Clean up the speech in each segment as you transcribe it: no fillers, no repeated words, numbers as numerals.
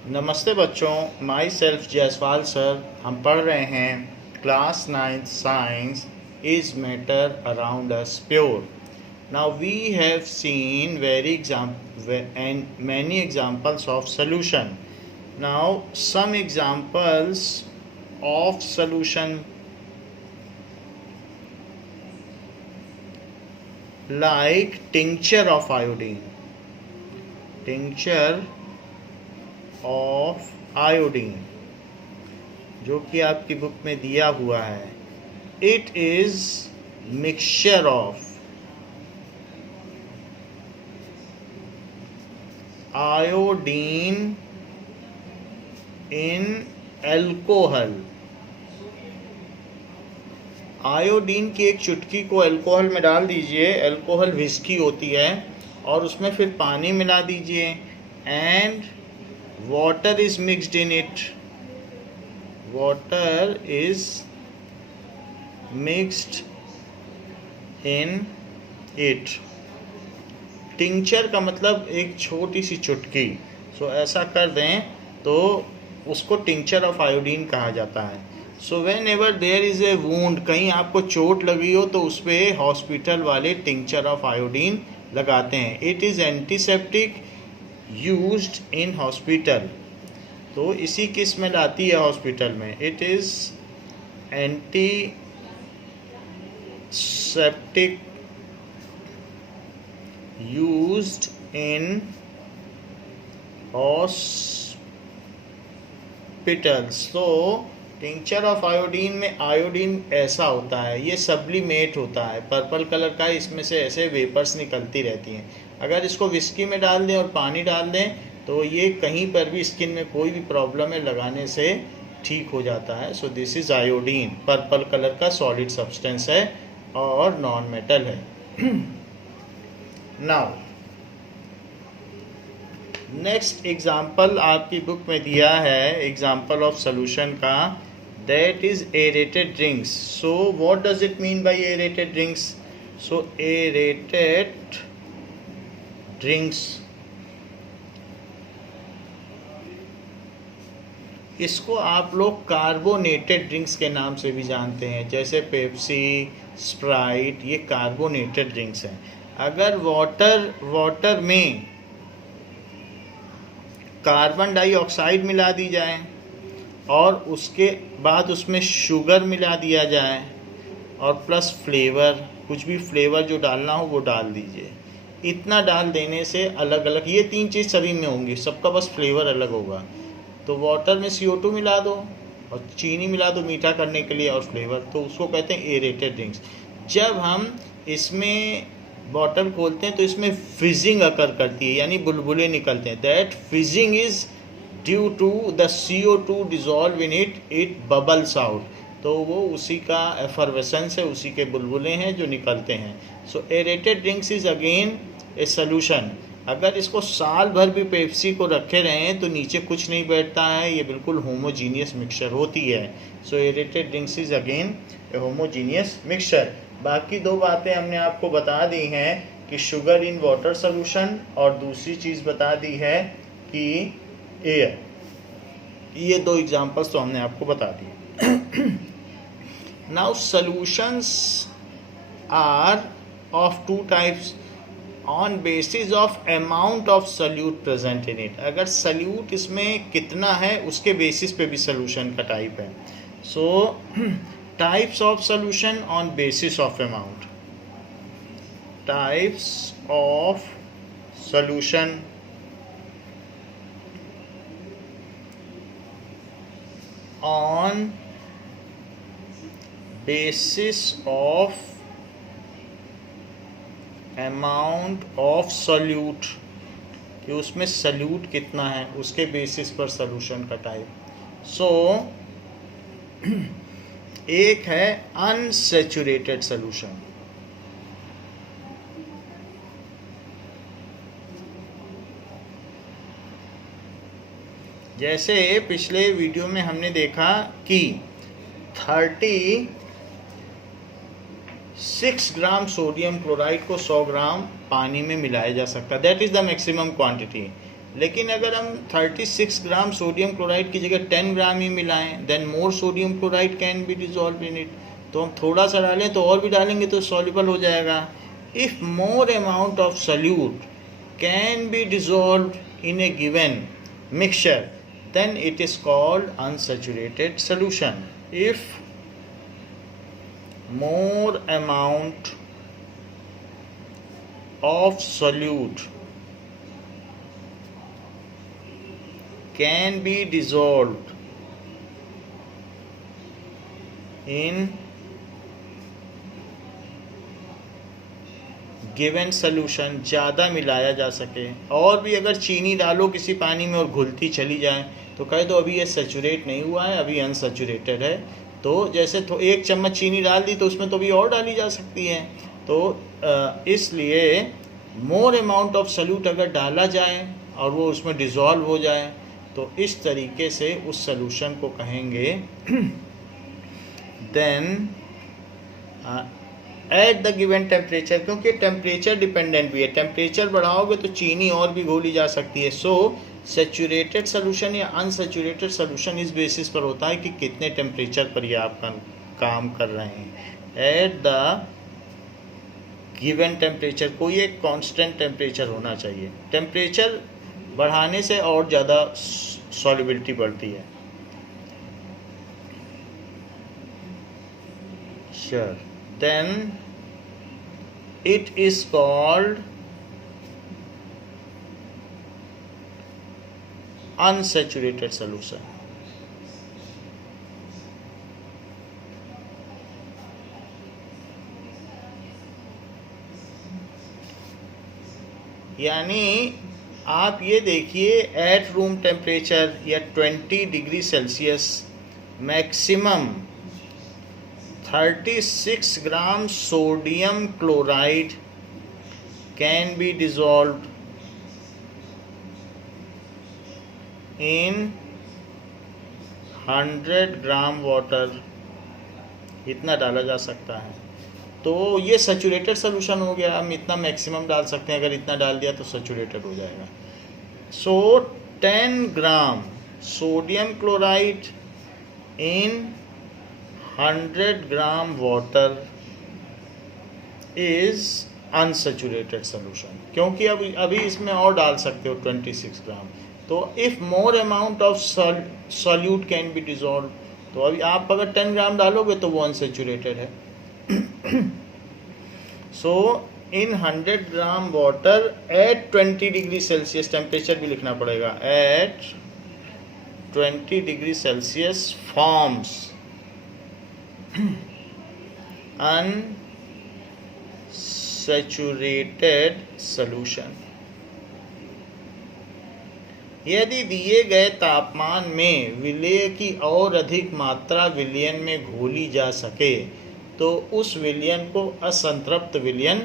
नमस्ते बच्चों, my self Jaiswal sir. हम पढ़ रहे हैं class 9th science is matter around us pure. Now we have seen and many examples of solution. Now some examples of solution like tincture of iodine. Tincture of iodine जो कि आपकी book में दिया हुआ है। It is mixture of iodine in alcohol. Iodine की एक चुटकी को अल्कोहल में डाल दीजिए। अल्कोहल विस्की होती है और उसमें फिर पानी मिला दीजिए and water is mixed in it. Water is mixed in it. Tincture का मतलब एक छोटी सी चुटकी। सो ऐसा कर दें तो उसको टिंचर ऑफ आयोडीन कहा जाता है। So whenever there is a wound, कहीं आपको चोट लगी हो तो उस पर हॉस्पिटल वाले टिंचर ऑफ आयोडीन लगाते हैं। It is antiseptic used in hospital. तो इसी की स्मेल आती है हॉस्पिटल में। It is antiseptic used in hospitals. तो टिंचर ऑफ आयोडीन में आयोडीन ऐसा होता है, ये सब्लिमेट होता है, पर्पल कलर का, इसमें से ऐसे वेपर्स निकलती रहती हैं। अगर इसको विस्की में डाल दें और पानी डाल दें तो ये कहीं पर भी स्किन में कोई भी प्रॉब्लम है लगाने से ठीक हो जाता है। So this is iodine. Purple colour का सॉलिड सब्सटेंस है और नॉन मेटल है। नाउ नेक्स्ट एग्जाम्पल आपकी बुक में दिया है एग्जाम्पल ऑफ सोल्यूशन का, that is aerated drinks. So what does it mean by aerated drinks? So aerated drinks, इसको आप लोग कार्बोनेटेड ड्रिंक्स के नाम से भी जानते हैं, जैसे पेप्सी, स्प्राइट, ये कार्बोनेटेड ड्रिंक्स हैं। अगर वाटर में कार्बन डाइऑक्साइड मिला दी जाए और उसके बाद उसमें शुगर मिला दिया जाए और प्लस फ्लेवर, कुछ भी फ्लेवर जो डालना हो वो डाल दीजिए। इतना डाल देने से अलग अलग ये तीन चीज़ सभी में होंगी, सबका बस फ्लेवर अलग होगा। तो वाटर में CO2 मिला दो और चीनी मिला दो मीठा करने के लिए और फ्लेवर, तो उसको कहते हैं एरेटेड ड्रिंक्स। जब हम इसमें बॉटल खोलते हैं तो इसमें फिजिंग अकर करती है, यानी बुलबुले निकलते हैं। That fizzing is due to the CO2 dissolve in it, it bubbles out. तो वो उसी का एफर्वेसेंस है, उसी के बुलबुले हैं जो निकलते हैं। So aerated drinks is again a solution. अगर इसको साल भर भी पेप्सी को रखे रहें तो नीचे कुछ नहीं बैठता है, ये बिल्कुल होमोजीनियस मिक्सचर होती है। So aerated drinks is again a homogeneous mixture. बाकी दो बातें हमने आपको बता दी हैं कि शुगर इन वाटर सोल्यूशन, और दूसरी चीज़ बता दी है कि एयर। ये दो एग्जांपल्स तो हमने आपको बता दिए। Now solutions are of two types on basis of amount of solute present in it. अगर सल्यूट इसमें कितना है उसके बेसिस पे भी सॉल्यूशन का टाइप है। सो types of solution on basis of amount. Types of solution on basis of amount of solute, कि उसमें सल्यूट कितना है उसके बेसिस पर सॉल्यूशन का टाइप। सो एक है अनसैचुरेटेड सॉल्यूशन। जैसे पिछले वीडियो में हमने देखा कि 36 ग्राम सोडियम क्लोराइड को 100 ग्राम पानी में मिलाया जा सकता है। That is the maximum quantity. लेकिन अगर हम 36 ग्राम सोडियम क्लोराइड की जगह 10 ग्राम ही मिलाएं, then more sodium chloride can be dissolve in it. तो हम थोड़ा सा डालें तो और भी डालेंगे तो सॉल्युबल हो जाएगा। If more amount of solute can be dissolve in A given mixture then it is called unsaturated solution. If more amount of solute can be dissolved in given solution, ज़्यादा मिलाया जा सके, और भी अगर चीनी डालो किसी पानी में और घुलती चली जाए तो कहे दो अभी ये सैचुरेट नहीं हुआ है, अभी अनसैचुरेटेड है। तो जैसे तो 1 चम्मच चीनी डाल दी तो उसमें तो अभी और डाली जा सकती है। तो इसलिए मोर अमाउंट ऑफ सॉल्यूट अगर डाला जाए और वो उसमें डिज़ोल्व हो जाए तो इस तरीके से उस सॉल्यूशन को कहेंगे then at the given temperature, क्योंकि टेम्परेचर डिपेंडेंट भी है, टेम्परेचर बढ़ाओगे तो चीनी और भी घोली जा सकती है। सो सैचुरेटेड सोल्यूशन या अनसैचुरेटेड सोल्यूशन इस बेसिस पर होता है कि कितने टेम्परेचर पर ये आप काम कर रहे हैं। एट द गिवन टेम्परेचर, कोई एक कांस्टेंट टेम्परेचर होना चाहिए। टेम्परेचर बढ़ाने से और ज़्यादा सॉल्युबिलिटी बढ़ती है। Sure, then it is called unsaturated solution. यानी आप ये देखिए एट रूम टेम्परेचर या 20 degree Celsius maximum 36 gram sodium chloride can be dissolved in 100 gram water, इतना डाला जा सकता है। तो ये सैचुरेटेड सोल्यूशन हो गया। हम इतना मैक्सिमम डाल सकते हैं, अगर इतना डाल दिया तो सैचुरेटेड हो जाएगा। सो 10 gram sodium chloride in 100 gram water is unsaturated solution, क्योंकि अभी इसमें और डाल सकते हो 26 ग्राम। तो if more amount of solute can be dissolve, तो अभी आप अगर 10 ग्राम डालोगे तो वो अनसैचुरेटेड है। So in 100 gram water at 20 degree Celsius, temperature भी लिखना पड़ेगा, at 20 degree Celsius forms unsaturated solution। यदि दिए गए तापमान में विलय की और अधिक मात्रा विलयन में घोली जा सके तो उस विलयन को असंतृप्त विलयन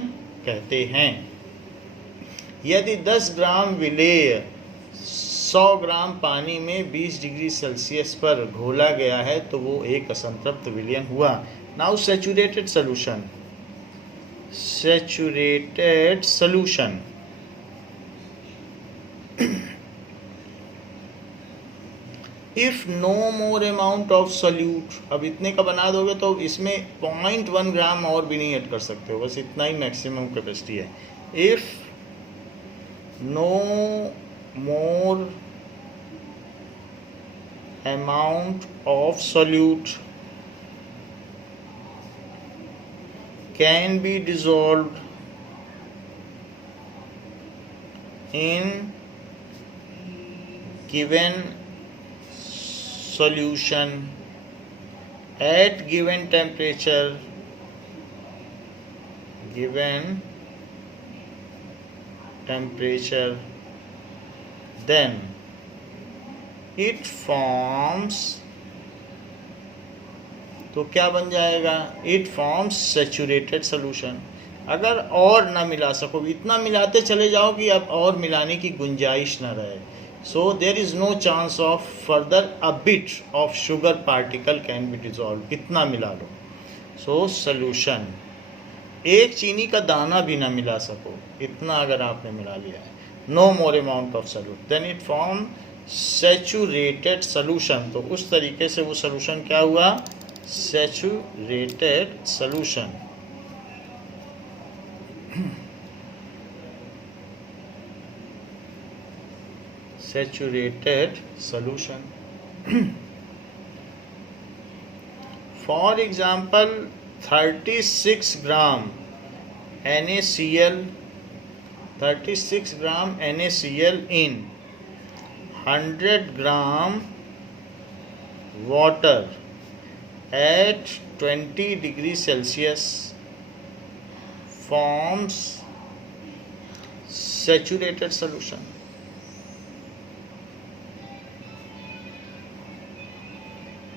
कहते हैं। यदि 10 ग्राम विलेय 100 ग्राम पानी में 20 डिग्री सेल्सियस पर घोला गया है तो वो एक असंतृप्त विलयन हुआ। Now saturated solution, saturated solution if no more amount of solute, अब इतने का बना दोगे तो इसमें 0.1 ग्राम और भी नहीं ऐड कर सकते हो, बस इतना ही मैक्सिमम कैपेसिटी है। If no more amount of solute can be dissolved in given solution at given temperature, then it forms, तो क्या बन जाएगा, इट फॉर्म्स सैचुरेटेड सोल्यूशन। अगर और ना मिला सको, इतना मिलाते चले जाओ कि अब और मिलाने की गुंजाइश ना रहे, so there is no chance of further a bit of sugar particle can be dissolve, कितना मिला लो। सो सोल्यूशन, एक चीनी का दाना भी ना मिला सको, इतना अगर आपने मिला लिया है no more amount of solute, then it form saturated solution. तो उस तरीके से वो सॉल्यूशन क्या हुआ, saturated solution. Saturated solution. For example 36 gram NaCl, 36 gram NaCl in 100 gram water at 20 degrees Celsius forms saturated solution.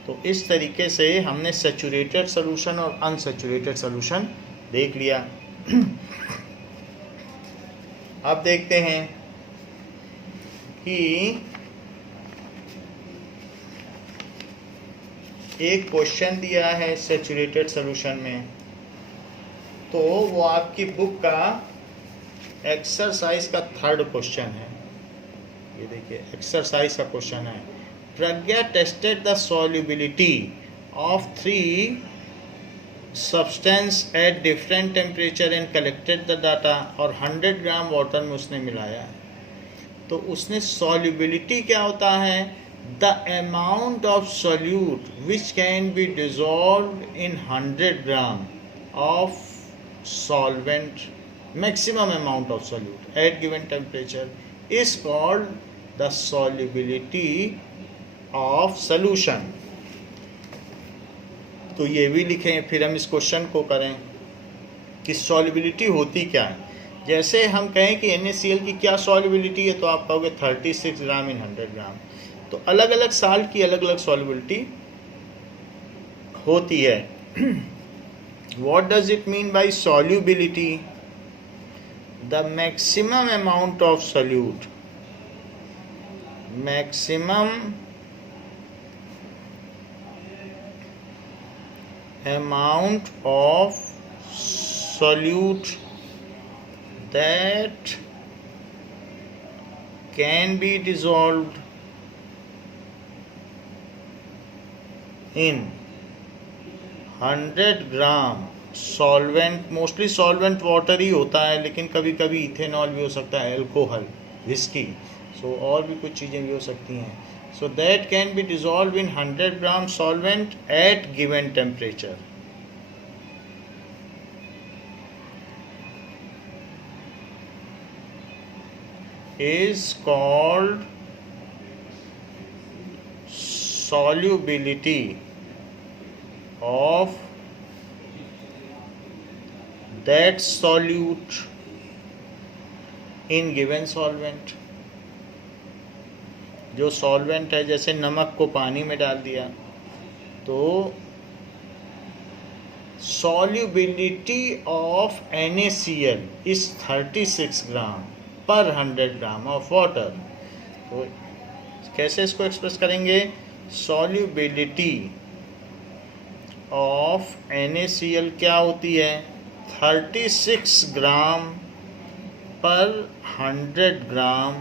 तो इस तरीके से हमने सैचुरेटेड सॉल्यूशन और अनसैचुरेटेड सॉल्यूशन देख लिया। अब देखते हैं कि एक क्वेश्चन दिया है सैचुरेटेड सॉल्यूशन में, तो वो आपकी बुक का एक्सरसाइज का 3rd क्वेश्चन है। ये देखिए एक्सरसाइज का क्वेश्चन है, Pragya tested the solubility of 3 substance at different temperature and collected the data, और 100 ग्राम वाटर में उसने मिलाया है। तो उसने सॉल्युबिलिटी क्या होता है, the amount of solute which can be dissolve in 100 gram of solvent, maximum amount of solute at given temperature is called the solubility of solution। तो ये भी लिखें, फिर हम इस क्वेश्चन को करें कि सॉल्युबिलिटी होती क्या है। जैसे हम कहें कि NaCl की क्या सॉल्युबिलिटी है, तो आप कहोगे 36 ग्राम इन 100 ग्राम। तो अलग अलग साल की अलग अलग सॉल्युबिलिटी होती है। What does it mean by solubility? The maximum amount of solute, maximum amount of solute that can be dissolved in 100 gram solvent, mostly solvent water ही होता है, लेकिन कभी कभी इथेनॉल भी हो सकता है, अल्कोहल, विस्की, सो और भी कुछ चीज़ें भी हो सकती हैं। So that can be dissolve in 100 gram solvent eight given temperature. Is called solubility of that solute in given solvent। जो सॉल्वेंट है, जैसे नमक को पानी में डाल दिया, तो solubility of NaCl is 36 ग्राम पर 100 ग्राम ऑफ वाटर। तो कैसे इसको एक्सप्रेस करेंगे, solubility of NaCl क्या होती है, 36 ग्राम पर 100 ग्राम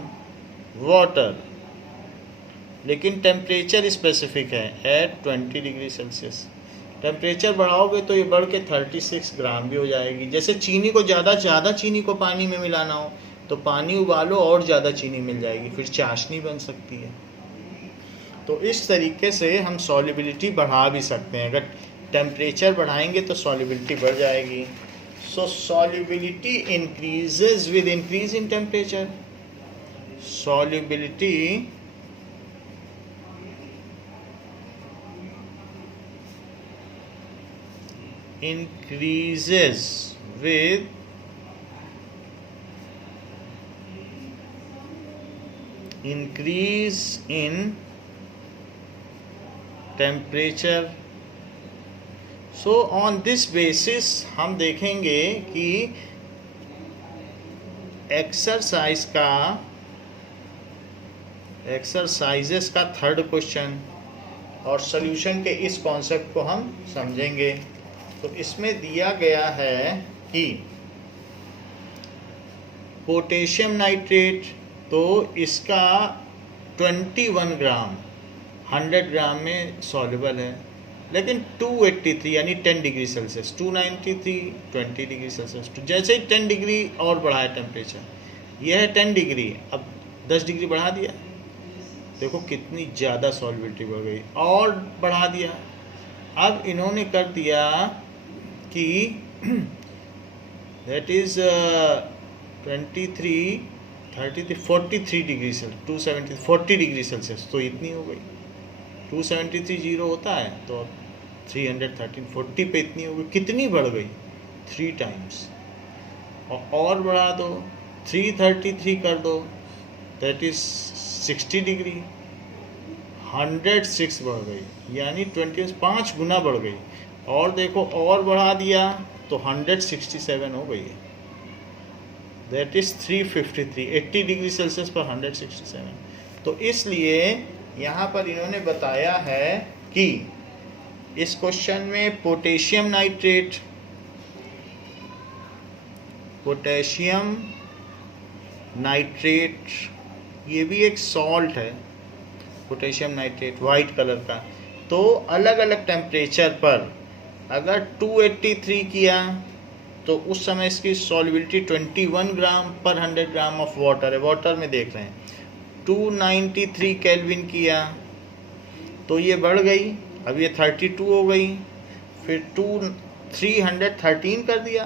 वाटर, लेकिन टेम्परेचर स्पेसिफिक है एट 20 डिग्री सेल्सियस। टेम्परेचर बढ़ाओगे तो ये बढ़ के 36 ग्राम भी हो जाएगी। जैसे चीनी को ज़्यादा चीनी को पानी में मिलाना हो, तो पानी उबालो और ज़्यादा चीनी मिल जाएगी, फिर चाशनी बन सकती है। तो इस तरीके से हम सॉल्युबिलिटी बढ़ा भी सकते हैं, अगर टेम्परेचर बढ़ाएंगे तो सॉल्युबिलिटी बढ़ जाएगी। So solubility increases with increase in temperature. Solubility increases with increase in temperature। So on this basis हम देखेंगे कि एक्सरसाइजेस का 3rd क्वेश्चन और सॉल्यूशन के इस कॉन्सेप्ट को हम समझेंगे। तो इसमें दिया गया है कि पोटेशियम नाइट्रेट तो इसका 21 ग्राम 100 ग्राम में सॉल्युबल है, लेकिन 283 यानी 10 डिग्री सेल्सियस, 293 20 डिग्री सेल्सियस, तो जैसे ही 10 डिग्री और बढ़ाया टेम्परेचर, यह है 10 डिग्री, अब 10 डिग्री बढ़ा दिया, देखो कितनी ज़्यादा सॉल्युबिलिटी बढ़ गई, और बढ़ा दिया। अब इन्होंने कर दिया कि that is 23 33 43 degree Celsius, 270 40 degree Celsius, तो इतनी हो गई। 273 जीरो होता है तो 313 40 पे इतनी हो गई। कितनी बढ़ गई? 3 टाइम्स। और बढ़ा दो, 333 कर दो, दैट इज 60 डिग्री, 106 बढ़ गई, यानी 5 गुना बढ़ गई। और देखो और बढ़ा दिया तो 167 हो गई है, दैट इज 353, 80 डिग्री सेल्सियस पर 167। तो इसलिए यहाँ पर इन्होंने बताया है कि इस क्वेश्चन में पोटेशियम नाइट्रेट, ये भी एक सॉल्ट है, पोटेशियम नाइट्रेट वाइट कलर का, तो अलग अलग टेम्परेचर पर अगर 283 किया तो उस समय इसकी सॉल्युबिलिटी 21 ग्राम पर 100 ग्राम ऑफ वाटर है, वाटर में देख रहे हैं। 293 केल्विन किया तो ये बढ़ गई, अब ये 32 हो गई, फिर 313 कर दिया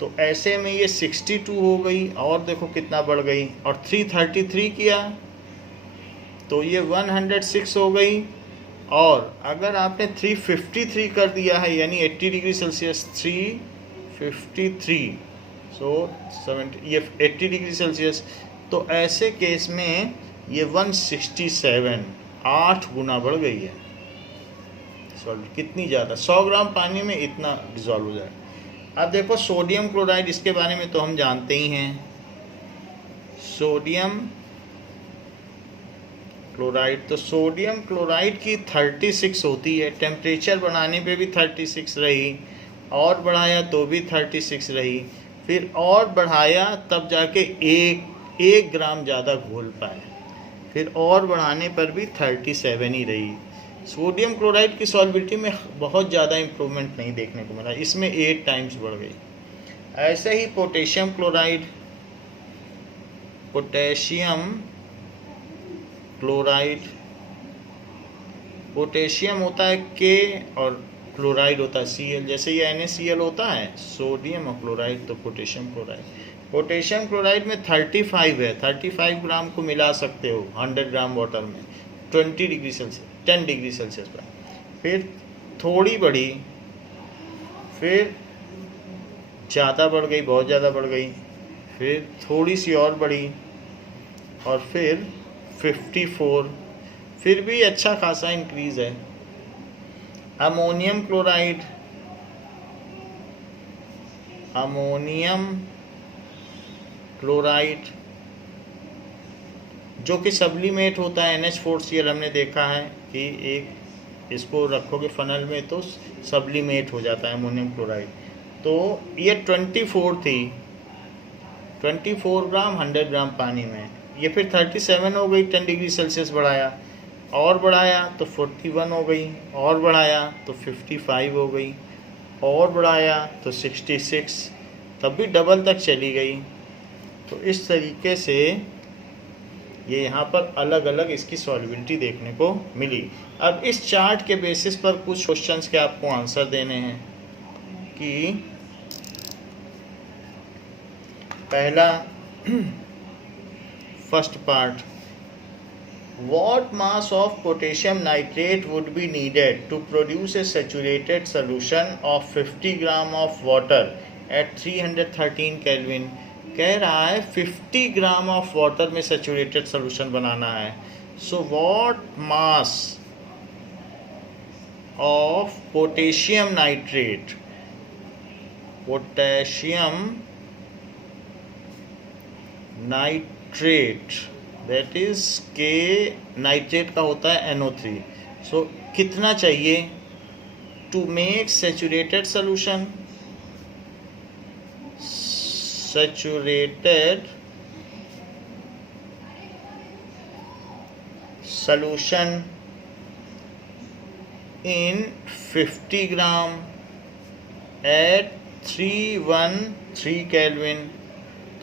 तो ऐसे में ये 62 हो गई, और देखो कितना बढ़ गई, और 333 किया तो ये 106 हो गई, और अगर आपने 353 कर दिया है यानी 80 डिग्री सेल्सियस, 353 सो 70, ये 80 डिग्री सेल्सियस, तो ऐसे केस में ये 167 8 गुना बढ़ गई है सॉल्ट। कितनी ज़्यादा, 100 ग्राम पानी में इतना डिज़ोल्व हो जाए। अब देखो सोडियम क्लोराइड, इसके बारे में तो हम जानते ही हैं। सोडियम क्लोराइड, तो सोडियम क्लोराइड की 36 होती है, टेम्परेचर बढ़ाने पे भी 36 रही, और बढ़ाया तो भी 36 रही, फिर और बढ़ाया तब जाके एक ग्राम ज़्यादा घोल पाए, फिर और बढ़ाने पर भी 37 ही रही। सोडियम क्लोराइड की सॉल्युबिलिटी में बहुत ज़्यादा इम्प्रूवमेंट नहीं देखने को मिला, इसमें 8 टाइम्स बढ़ गई। ऐसे ही पोटेशियम क्लोराइड, पोटेशियम होता है के और क्लोराइड होता है Cl, जैसे ये NaCl होता है, सोडियम और क्लोराइड, तो पोटेशियम क्लोराइड। पोटेशियम क्लोराइड में 35 है, 35 ग्राम को मिला सकते हो 100 ग्राम वाटर में 10 डिग्री सेल्सियस पर। फिर थोड़ी बढ़ी, फिर ज़्यादा बढ़ गई, बहुत ज़्यादा बढ़ गई, फिर थोड़ी सी और बढ़ी, और फिर 54, फिर भी अच्छा खासा इंक्रीज है। अमोनियम क्लोराइड जो कि सब्लिमेट होता है, NH4Cl, हमने देखा है कि एक इसको रखोगे फनल में तो सब्लिमेट हो जाता है अमोनियम क्लोराइड। तो ये 24 थी, 24 ग्राम 100 ग्राम पानी में, ये फिर 37 हो गई, 10 डिग्री सेल्सियस बढ़ाया, और बढ़ाया तो 41 हो गई, और बढ़ाया तो 55 हो गई, और बढ़ाया तो 66, तब भी डबल तक चली गई। तो इस तरीके से ये यहाँ पर अलग अलग इसकी सॉल्युबिलिटी देखने को मिली। अब इस चार्ट के बेसिस पर कुछ क्वेश्चंस के आपको आंसर देने हैं कि पहला first part, what mass of potassium nitrate would be needed to produce a saturated solution of 50 gram of water at 313 Kelvin। कह रहा है 50 ग्राम ऑफ वाटर में सैचुरेटेड सोल्यूशन बनाना है। So what mass of potassium nitrate that is K, nitrate का होता है NO3। So कितना चाहिए to make saturated solution in 50 gram at 313 Kelvin.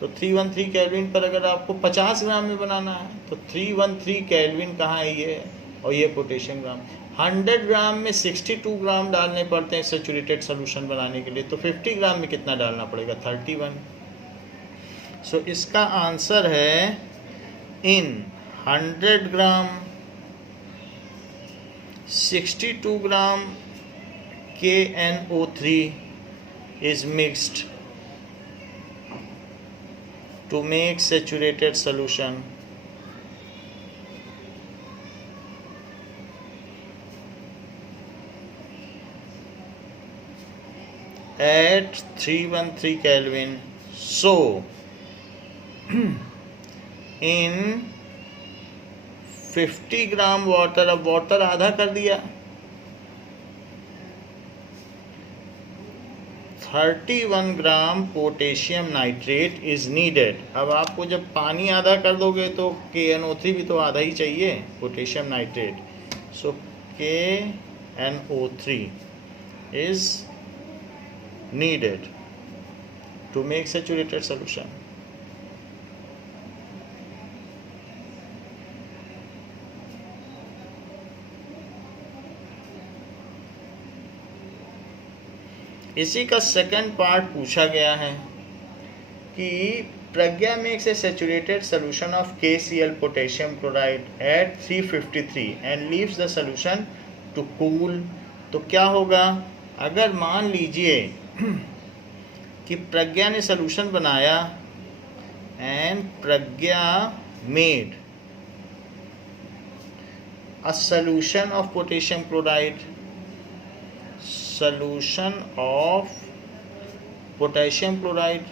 तो 313 केल्विन पर अगर आपको 50 ग्राम में बनाना है तो 313 केल्विन कहाँ है ये, और ये पोटेशियम ग्राम। 100 ग्राम में 62 ग्राम डालने पड़ते हैं सैचुरेटेड सोल्यूशन बनाने के लिए, तो 50 ग्राम में कितना डालना पड़ेगा, 31। सो इसका आंसर है इन 100 ग्राम 62 ग्राम KNO3 is mixed to make saturated solution at 313 Kelvin. So in 50 gram water, अब वाटर आधा कर दिया, 31 gram potassium nitrate is needed. अब आपको जब पानी आधा कर दोगे तो KNO3 भी तो आधा ही चाहिए, potassium nitrate. So KNO3 is needed to make saturated solution. इसी का सेकंड पार्ट पूछा गया है कि Pragya makes a saturated solution of KCl potassium chloride at 353 and leaves the solution to cool. तो क्या होगा, अगर मान लीजिए कि प्रज्ञा ने सोल्यूशन बनाया and Pragya made a solution of potassium chloride, solution of potassium chloride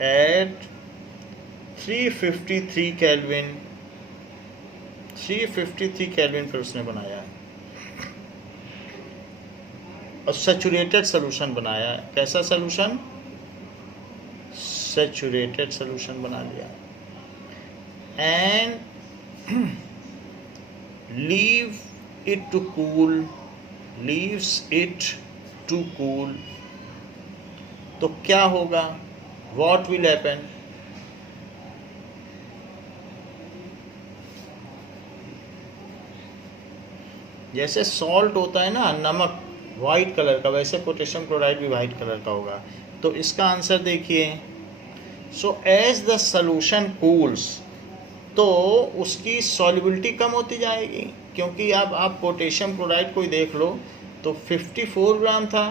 at 353 Kelvin, 353 kelvin पर उसने बनाया है और सैचुरेटेड सोल्यूशन बनाया है। कैसा सोल्यूशन, सैचुरेटेड सोल्यूशन बना लिया। And leave it to cool, leaves it to cool, तो क्या होगा, what will happen, जैसे सॉल्ट होता है ना, नमक वाइट कलर का, वैसे पोटेशियम क्लोराइड भी वाइट कलर का होगा। तो इसका आंसर देखिए, so as the solution cools, तो उसकी सॉल्युबिलिटी कम होती जाएगी, क्योंकि अब आप पोटेशियम क्लोराइड को ही देख लो तो 54 ग्राम था,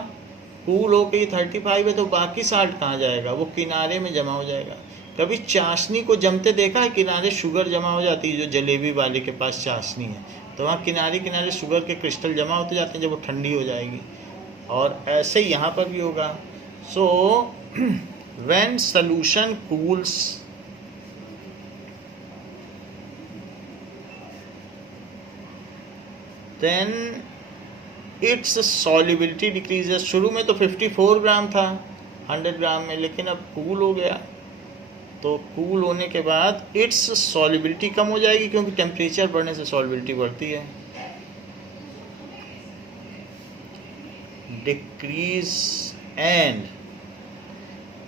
कूल हो गई 35 है, तो बाकी साल्ट कहाँ जाएगा, वो किनारे में जमा हो जाएगा। कभी चाशनी को जमते देखा है, किनारे शुगर जमा हो जाती है, जो जलेबी वाले के पास चाशनी है तो वहाँ किनारे किनारे शुगर के क्रिस्टल जमा होते जाते हैं जब वो ठंडी हो जाएगी, और ऐसे ही यहाँ पर भी होगा। So when solution cools, then its solubility decreases. शुरू में तो 54 ग्राम था 100 ग्राम में, लेकिन अब कूल हो गया, तो कूल होने के बाद इट्स सॉल्युबिलिटी कम हो जाएगी, क्योंकि टेम्परेचर बढ़ने से सॉल्युबिलिटी बढ़ती है। Decrease and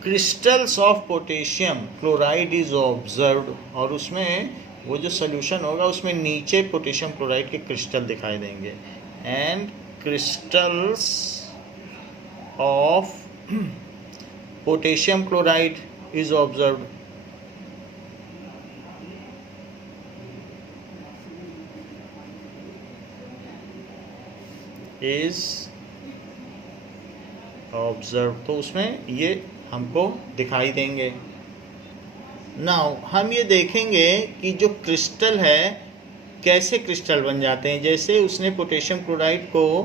crystals of potassium chloride is observed, और उसमें वो जो सोल्यूशन होगा उसमें नीचे पोटेशियम क्लोराइड के क्रिस्टल दिखाई देंगे। And crystals of potassium chloride is observed, is observe, तो उसमें ये हमको दिखाई देंगे। नाउ हम ये देखेंगे कि जो क्रिस्टल है कैसे क्रिस्टल बन जाते हैं। जैसे उसने पोटेशियम क्लोराइड को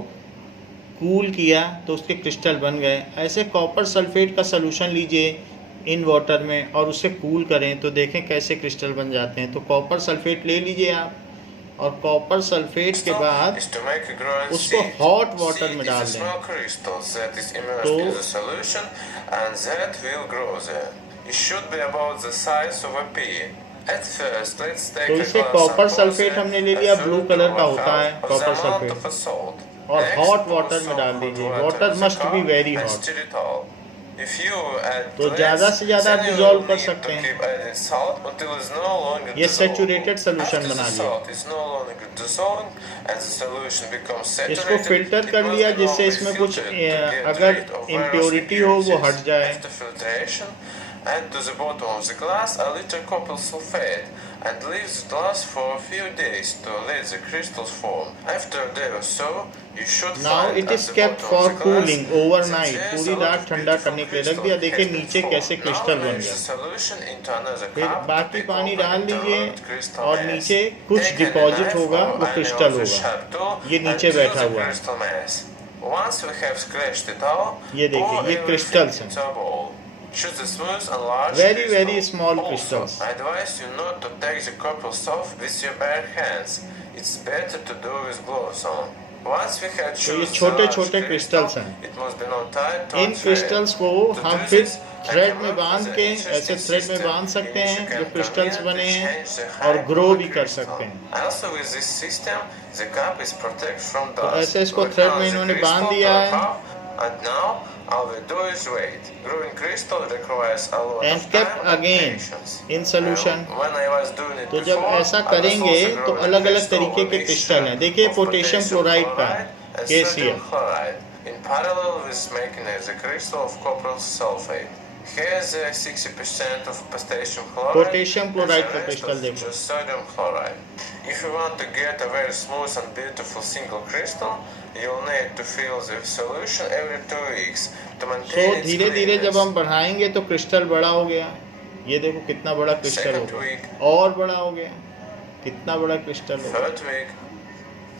कूल किया तो उसके क्रिस्टल बन गए, ऐसे कॉपर सल्फेट का सॉल्यूशन लीजिए इन वाटर में और उसे कूल करें तो देखें कैसे क्रिस्टल बन जाते हैं। तो कॉपर सल्फेट ले लीजिए आप, और कॉपर सल्फेट के बाद उसको हॉट वाटर में डाल दें। तो it should be about the size of a pea. At first, let's take तो a इसे glass copper of sulphate water, हमने ले a लिया, third ब्लू to कलर का a होता है half of the copper amount sulphate, of a salt. और Next, hot pour water में some डाल hot दीजिए, water water in the must be cup very and hot. stir it all. If you add तो less, ज़्यादा से ज़्यादा आप then you dissolve will कर need सकते to हैं। keep adding salt until it's no longer ये dissolved. सैचुरेटेड सोल्यूशन After बना the लिया। salt is no longer dissolved and the solution becomes इसको saturated, फिल्टर it कर must लिया be जिससे normally इसमें कुछ filtered to get अगर rid of various इम्प्योरिटी हो वो हट impurities. जाए। After filtration, add to the bottom of the glass a little copper sulfate and leave the glass for a few days to let the crystals form. After a day or so, you should Now find it at is the kept bottom for of the glass cooling overnight, that पूरी a lot रात of ठंडा beautiful करने के लिए रख crystal दिया। has देखिए been नीचे formed. कैसे Now क्रिस्टल बन arrange the गया। solution into another फिर cup to बाकी pick पानी off the डाल दीजिए interleaved crystal और mass. नीचे कुछ Take any डिपॉजिट knife होगा, or वो any क्रिस्टल other होगा। sharp tool ये and नीचे drill बैठा the हुआ है। crystal mass. Once we have scratched it all, ये देखिए pour ये everything क्रिस्टल्स हैं, into a bowl. Choose a smooth and large very crystal. Very small Also, crystals. I advise you not to take the couples off with your bare hands. It's better to do with gloves on. Once we have तो ये chosen छोटे the large छोटे crystal, crystals हैं। it must be not tied to in a thread. Crystals को To हम do फिर this, I thread come में up बांध with के an ऐसे interesting थ्रेड में system बांध सकते in which हैं, you जो can क्रिस्टल्स conveniently बने हैं, change the और height ग्रो of the भी कर crystal. सकते हैं। Also with this system, the cup is protected from तो dust. ऐसे इसको We थ्रेड count में the इन्होंने crystal बांध to दिया a है। cup, and now all we do is wait. Growing crystal requires a lot And of kept time and again patience. in solution. When I was doing it तो जब before, ऐसा I was करेंगे also तो growing अलग अलग crystal तरीके with के mixture crystal हैं। देखिए of पोटेशियम potassium क्लोराइड का chloride and KCl, sodium chloride in parallel with making the crystal of copper sulfate. Here's 60% of potassium chloride potassium and chloride the का rest crystal of देखो। just sodium chloride. If you want to get a very smooth and beautiful single crystal, you'll need to fill the solution every 2 weeks to maintain its धीरे धीरे जब cleanness. हम बढ़ाएंगे तो crystal बड़ा हो गया। ये देखो कितना बड़ा क्रिस्टल हो Second गया, week, और बड़ा हो गया, कितना बड़ा क्रिस्टल हो गया। third week,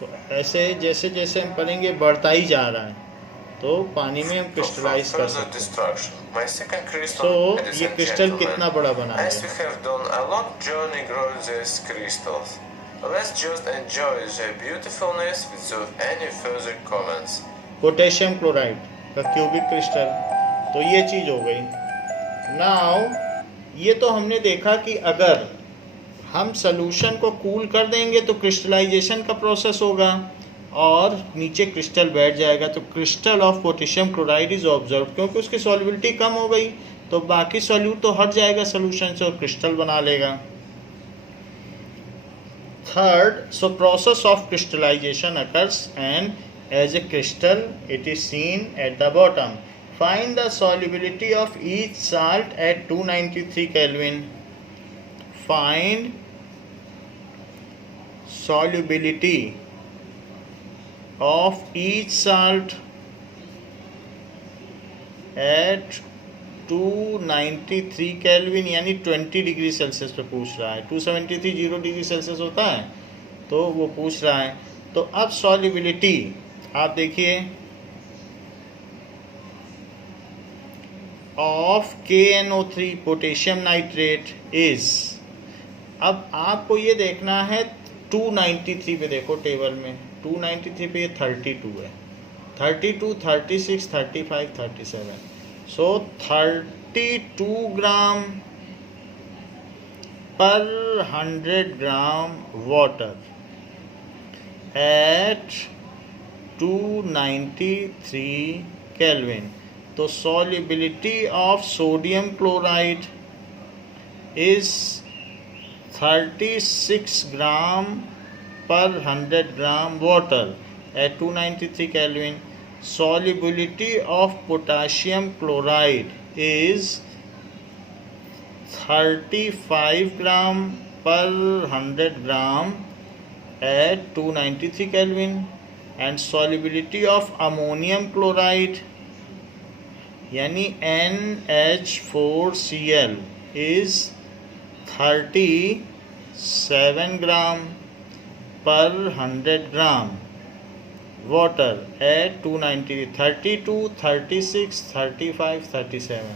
तो ऐसे जैसे जैसे हम करेंगे बढ़ता ही जा रहा है, तो पानी में हम for क्रिस्टलाइज कर further सकते हैं। destruction. My second crystal, तो ladies ये and क्रिस्टल gentlemen, कितना बड़ा बना as we है। have done a long journey growing these crystals, let's just enjoy their beautifulness without any further comments. Potassium chloride का क्यूबिक क्रिस्टल, तो ये चीज़ हो गई। नाउ ये तो हमने देखा कि अगर हम सॉल्यूशन को कूल कर देंगे तो क्रिस्टलाइजेशन का प्रोसेस होगा और नीचे क्रिस्टल बैठ जाएगा, तो crystal of potassium chloride is observe, क्योंकि उसकी सॉल्युबिलिटी कम हो गई तो बाकी सॉल्यूट तो हट जाएगा सॉल्यूशन से और क्रिस्टल बना लेगा। Third, so process of crystallisation occurs and as a crystal it is seen at the bottom. Find the solubility of each salt at 293 Kelvin. Find solubility of each salt at 293 Kelvin यानी 20 degree Celsius पे पूछ रहा है। 273 0 degree Celsius होता है तो वो पूछ रहा है। तो अब सॉल्युबिलिटी आप देखिए of KNO3 potassium nitrate is, अब आपको ये देखना है 293 पे, देखो टेबल में 293 पे ये 32 है, 32, 36, 35, 37, सो 32 ग्राम पर 100 ग्राम वाटर एट 293 Kelvin. तो solubility of sodium chloride is 36 gram per 100 gram water at 293 Kelvin. Solubility of potassium chloride is 35 gram per 100 gram at 293 Kelvin. And solubility of ammonium chloride यानी NH4Cl is 37 gram per 100 gram water at 290, 32, 36, 35, 37,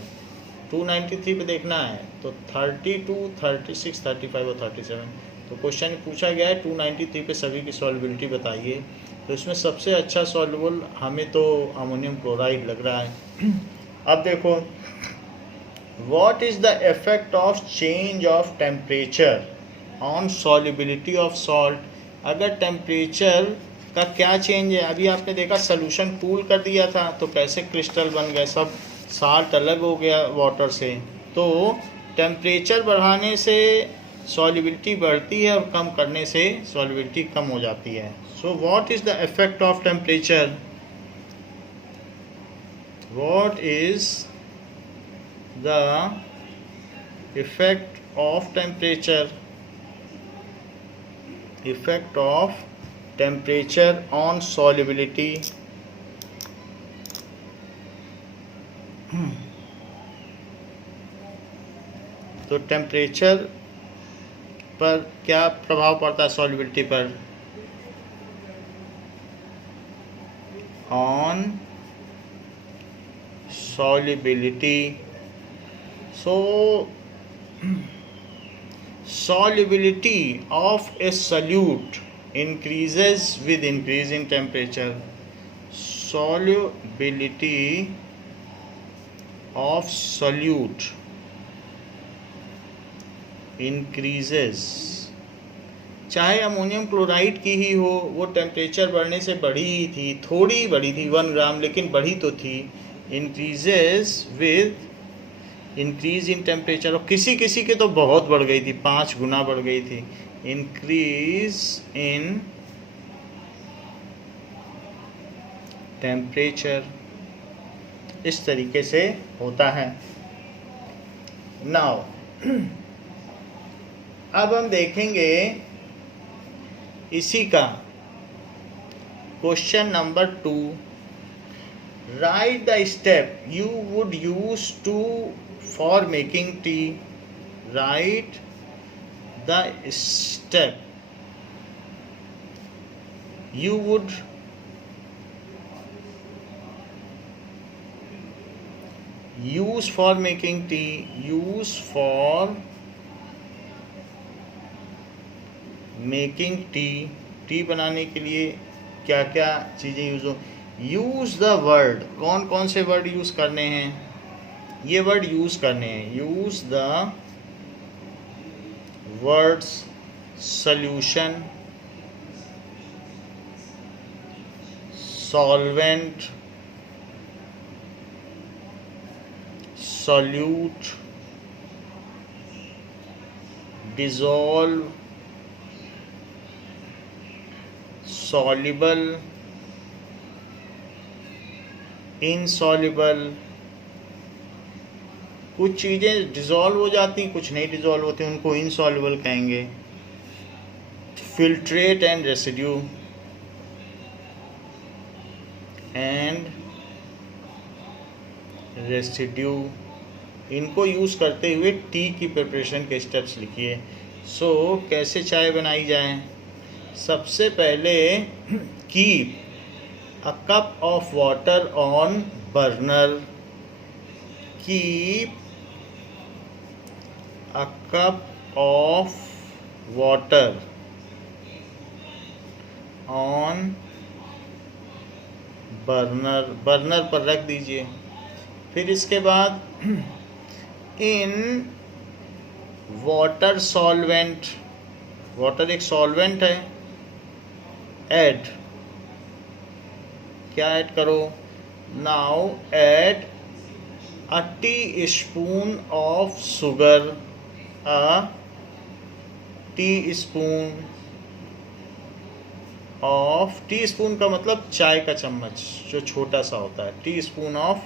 293 पे देखना है तो 32, 36, 35 और 37। तो question पूछा गया है 293 पे सभी की सॉल्युबिलिटी बताइए, तो इसमें सबसे अच्छा सॉल्युबल हमें तो अमोनियम क्लोराइड लग रहा है। अब देखो What is the effect of change of temperature on solubility of salt? अगर टेम्परेचर का क्या चेंज है? अभी आपने देखा सोल्यूशन कूल कर दिया था तो कैसे क्रिस्टल बन गए, सब साल्ट अलग हो गया वाटर से। तो टेम्परेचर बढ़ाने से सॉल्युबिलिटी बढ़ती है और कम करने से सॉल्युबिलिटी कम हो जाती है। So what is the effect of temperature? What is the effect of temperature? Effect of temperature on solubility. तो टेम्परेचर पर क्या प्रभाव पड़ता है सॉल्युबिलिटी पर? On solubility. So solubility of a solute increases with increase in temperature. Solubility of solute increases, चाहे ammonium chloride की ही हो, वो टेम्परेचर बढ़ने से बढ़ी ही थी, थोड़ी बढ़ी थी 1 ग्राम, लेकिन बढ़ी तो थी। Increases with increase in temperature, और किसी किसी के तो बहुत बढ़ गई थी, 5 गुना बढ़ गई थी। इंक्रीज इन टेम्परेचर इस तरीके से होता है। नाउ अब हम देखेंगे इसी का question number 2। Right the step you would use to for making tea. Write the step you would use for making tea. Use for making tea. T बनाने के लिए क्या क्या चीज़ें यूज हो? यूज द वर्ड, कौन कौन से वर्ड यूज करने हैं? ये वर्ड यूज करने हैं। Use the words solution, solvent, solute, dissolve, soluble, insoluble. कुछ चीज़ें डिज़ोल्व हो जाती, कुछ नहीं डिज़ोल्व होती, उनको इनसॉल्युबल कहेंगे। फिल्ट्रेट एंड रेसिड्यू इनको यूज़ करते हुए टी की प्रिपरेशन के स्टेप्स लिखिए। सो कैसे चाय बनाई जाए? सबसे पहले keep a cup of water on burner. Keep a cup of water on burner पर रख दीजिए। फिर इसके बाद इन वाटर सॉल्वेंट, वाटर एक सॉल्वेंट है, ऐड, क्या ऐड करो? Now add a teaspoon of sugar, a teaspoon of, teaspoon का मतलब चाय का चम्मच जो छोटा सा होता है, teaspoon of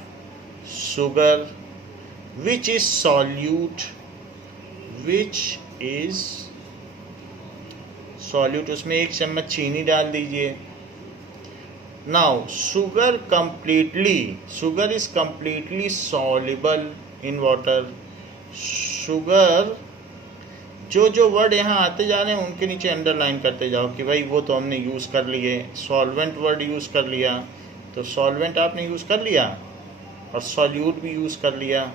sugar which is solute, which is solute, उसमें 1 चम्मच चीनी डाल दीजिए। Now sugar is completely soluble in water. Sugar, जो वर्ड यहाँ आते जा रहे हैं उनके नीचे अंडरलाइन करते जाओ कि भाई वो तो हमने यूज़ कर लिए। सॉल्वेंट वर्ड यूज़ कर लिया, तो सॉल्वेंट आपने यूज़ कर लिया और सॉल्यूट भी यूज़ कर लिया।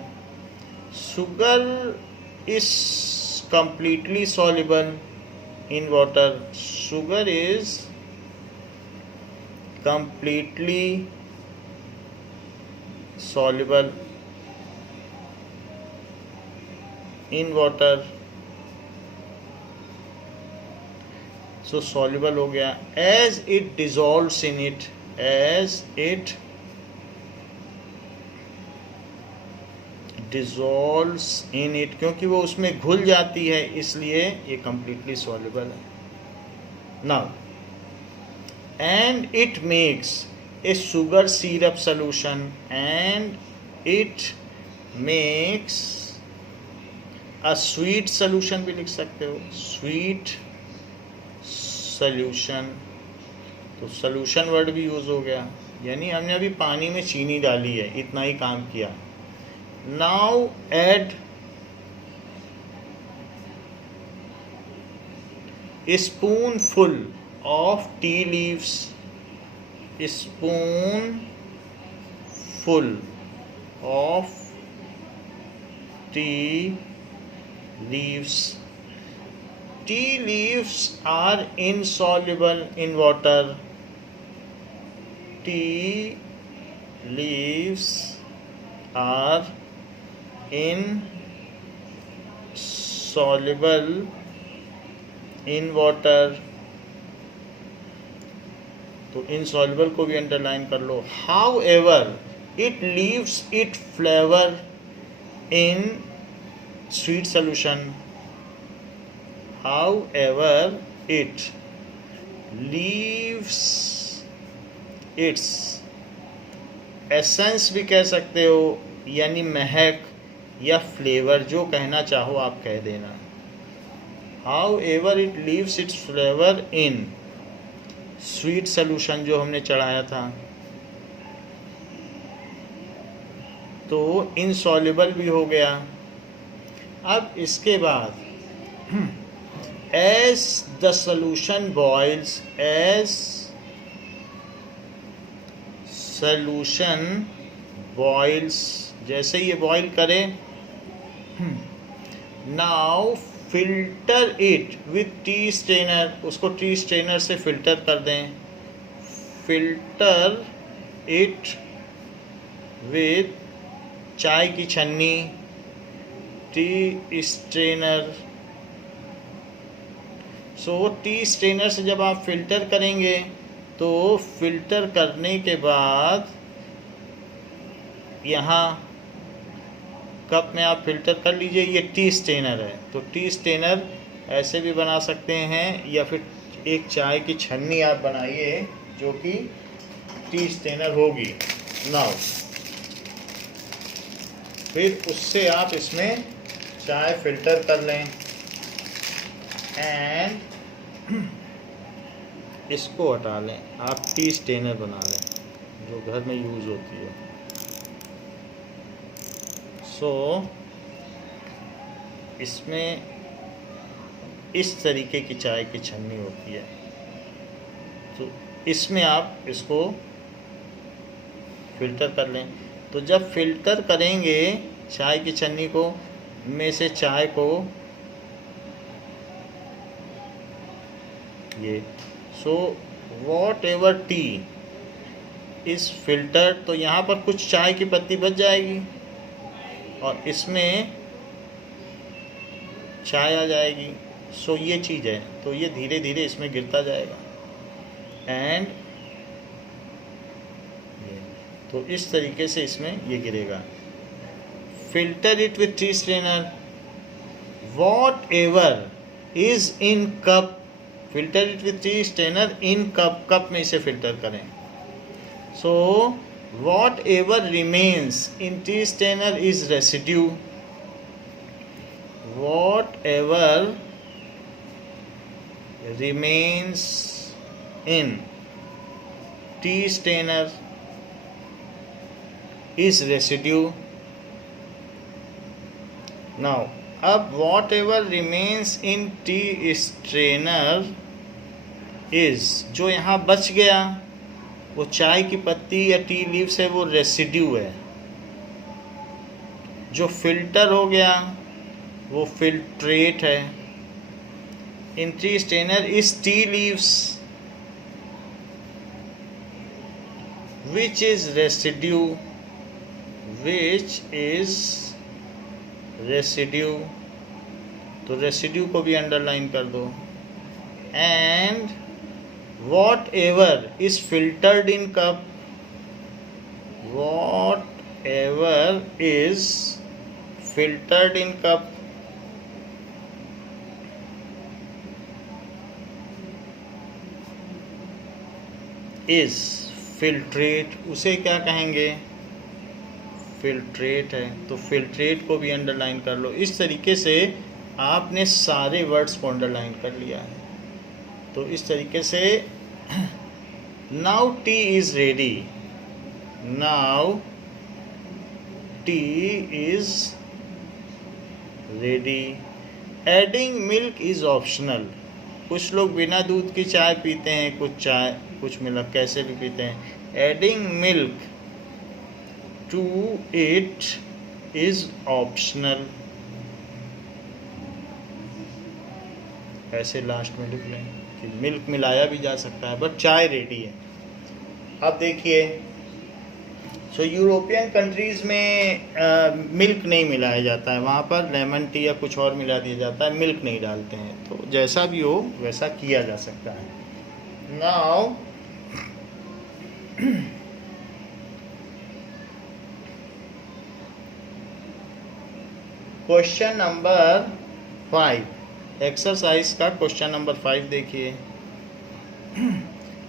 Sugar is completely soluble in water. Sugar is completely soluble in water, so soluble हो गया. As it dissolves in it, as it dissolves in it, क्योंकि वो उसमें घुल जाती है इसलिए ये completely soluble है. Now, and it makes a sugar syrup solution, and it makes a sweet solution भी लिख सकते हो, sweet solution. तो solution वर्ड भी यूज हो गया, यानी हमने अभी पानी में चीनी डाली है, इतना ही काम किया. Now add a spoonful of tea leaves, a spoonful of tea leaves. Tea leaves are insoluble in water. Tea leaves are insoluble in water. तो insoluble को भी अंडरलाइन कर लो. However, it leaves its flavor in sweet solution. However, it leaves its essence भी कह सकते हो, यानी महक या फ्लेवर, जो कहना चाहो आप कह देना. However, it leaves its flavor in sweet solution, जो हमने चढ़ाया था. तो insoluble भी हो गया. अब इसके बाद as the solution boils, as solution boils, जैसे ये बॉईल करे, now filter it with T strainer, उसको टी स्ट्रेनर से फिल्टर कर दें. फिल्टर इट विथ चाय की छन्नी, T strainer. So T strainer से जब आप फिल्टर करेंगे तो फिल्टर करने के बाद यहाँ कप में आप फिल्टर कर लीजिए. ये टी स्ट्रेनर है, तो टी स्ट्रेनर ऐसे भी बना सकते हैं, या फिर एक चाय की छन्नी आप बनाइए जो कि टी स्ट्रेनर होगी. नाउ फिर उससे आप इसमें चाय फिल्टर कर लें एंड इसको हटा लें. आप टी स्ट्रेनर बना लें जो घर में यूज़ होती है. सो इसमें इस तरीके की चाय की छन्नी होती है, तो इसमें आप इसको फिल्टर कर लें. तो जब फिल्टर करेंगे चाय की छन्नी को में से चाय को, ये सो वॉट एवर टी इस फिल्टर, तो यहाँ पर कुछ चाय की पत्ती बच जाएगी और इसमें चाय आ जाएगी. सो ये चीज़ है, तो ये धीरे धीरे इसमें गिरता जाएगा. एंड तो इस तरीके से इसमें ये गिरेगा. Filter it with T strainer. What ever is in cup, filter it with T strainer in cup, cup में इसे फिल्टर करें. सो whatever remains in tea strainer is residue. Whatever remains in tea strainer is residue. Now, अब whatever remains in tea strainer is, जो यहाँ बच गया वो चाय की पत्ती या टी लीव्स है, वो रेसिड्यू है. जो फिल्टर हो गया वो फिल्ट्रेट है. In tea strainer is tea leaves which is residue तो रेसिड्यू को भी अंडरलाइन कर दो। And whatever is filtered in cup, whatever is filtered in cup is filtrate, उसे क्या कहेंगे, फिल्ट्रेट है, तो फिल्ट्रेट को भी अंडरलाइन कर लो। इस तरीके से आपने सारे वर्ड्स को अंडरलाइन कर लिया है। तो इस तरीके से now T is ready, now T is ready. Adding milk is optional, कुछ लोग बिना दूध की चाय पीते हैं, कुछ मिल्क कैसे भी पीते हैं। Adding milk to it is optional, ऐसे लास्ट में लिख लें कि मिल्क मिलाया भी जा सकता है, बट चाय रेडी है। अब देखिए, सो यूरोपियन कंट्रीज़ में मिल्क नहीं मिलाया जाता है, वहाँ पर लेमन टी या कुछ और मिला दिया जाता है, मिल्क नहीं डालते हैं। तो जैसा भी हो वैसा किया जा सकता है। नाउ क्वेश्चन नंबर 5, एक्सरसाइज का क्वेश्चन नंबर 5 देखिए।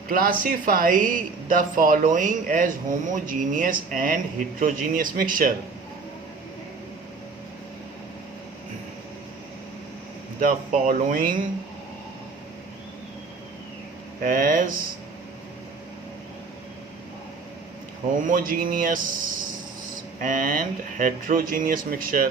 Classify the following as homogeneous and heterogeneous mixture. The following as homogeneous and heterogeneous mixture।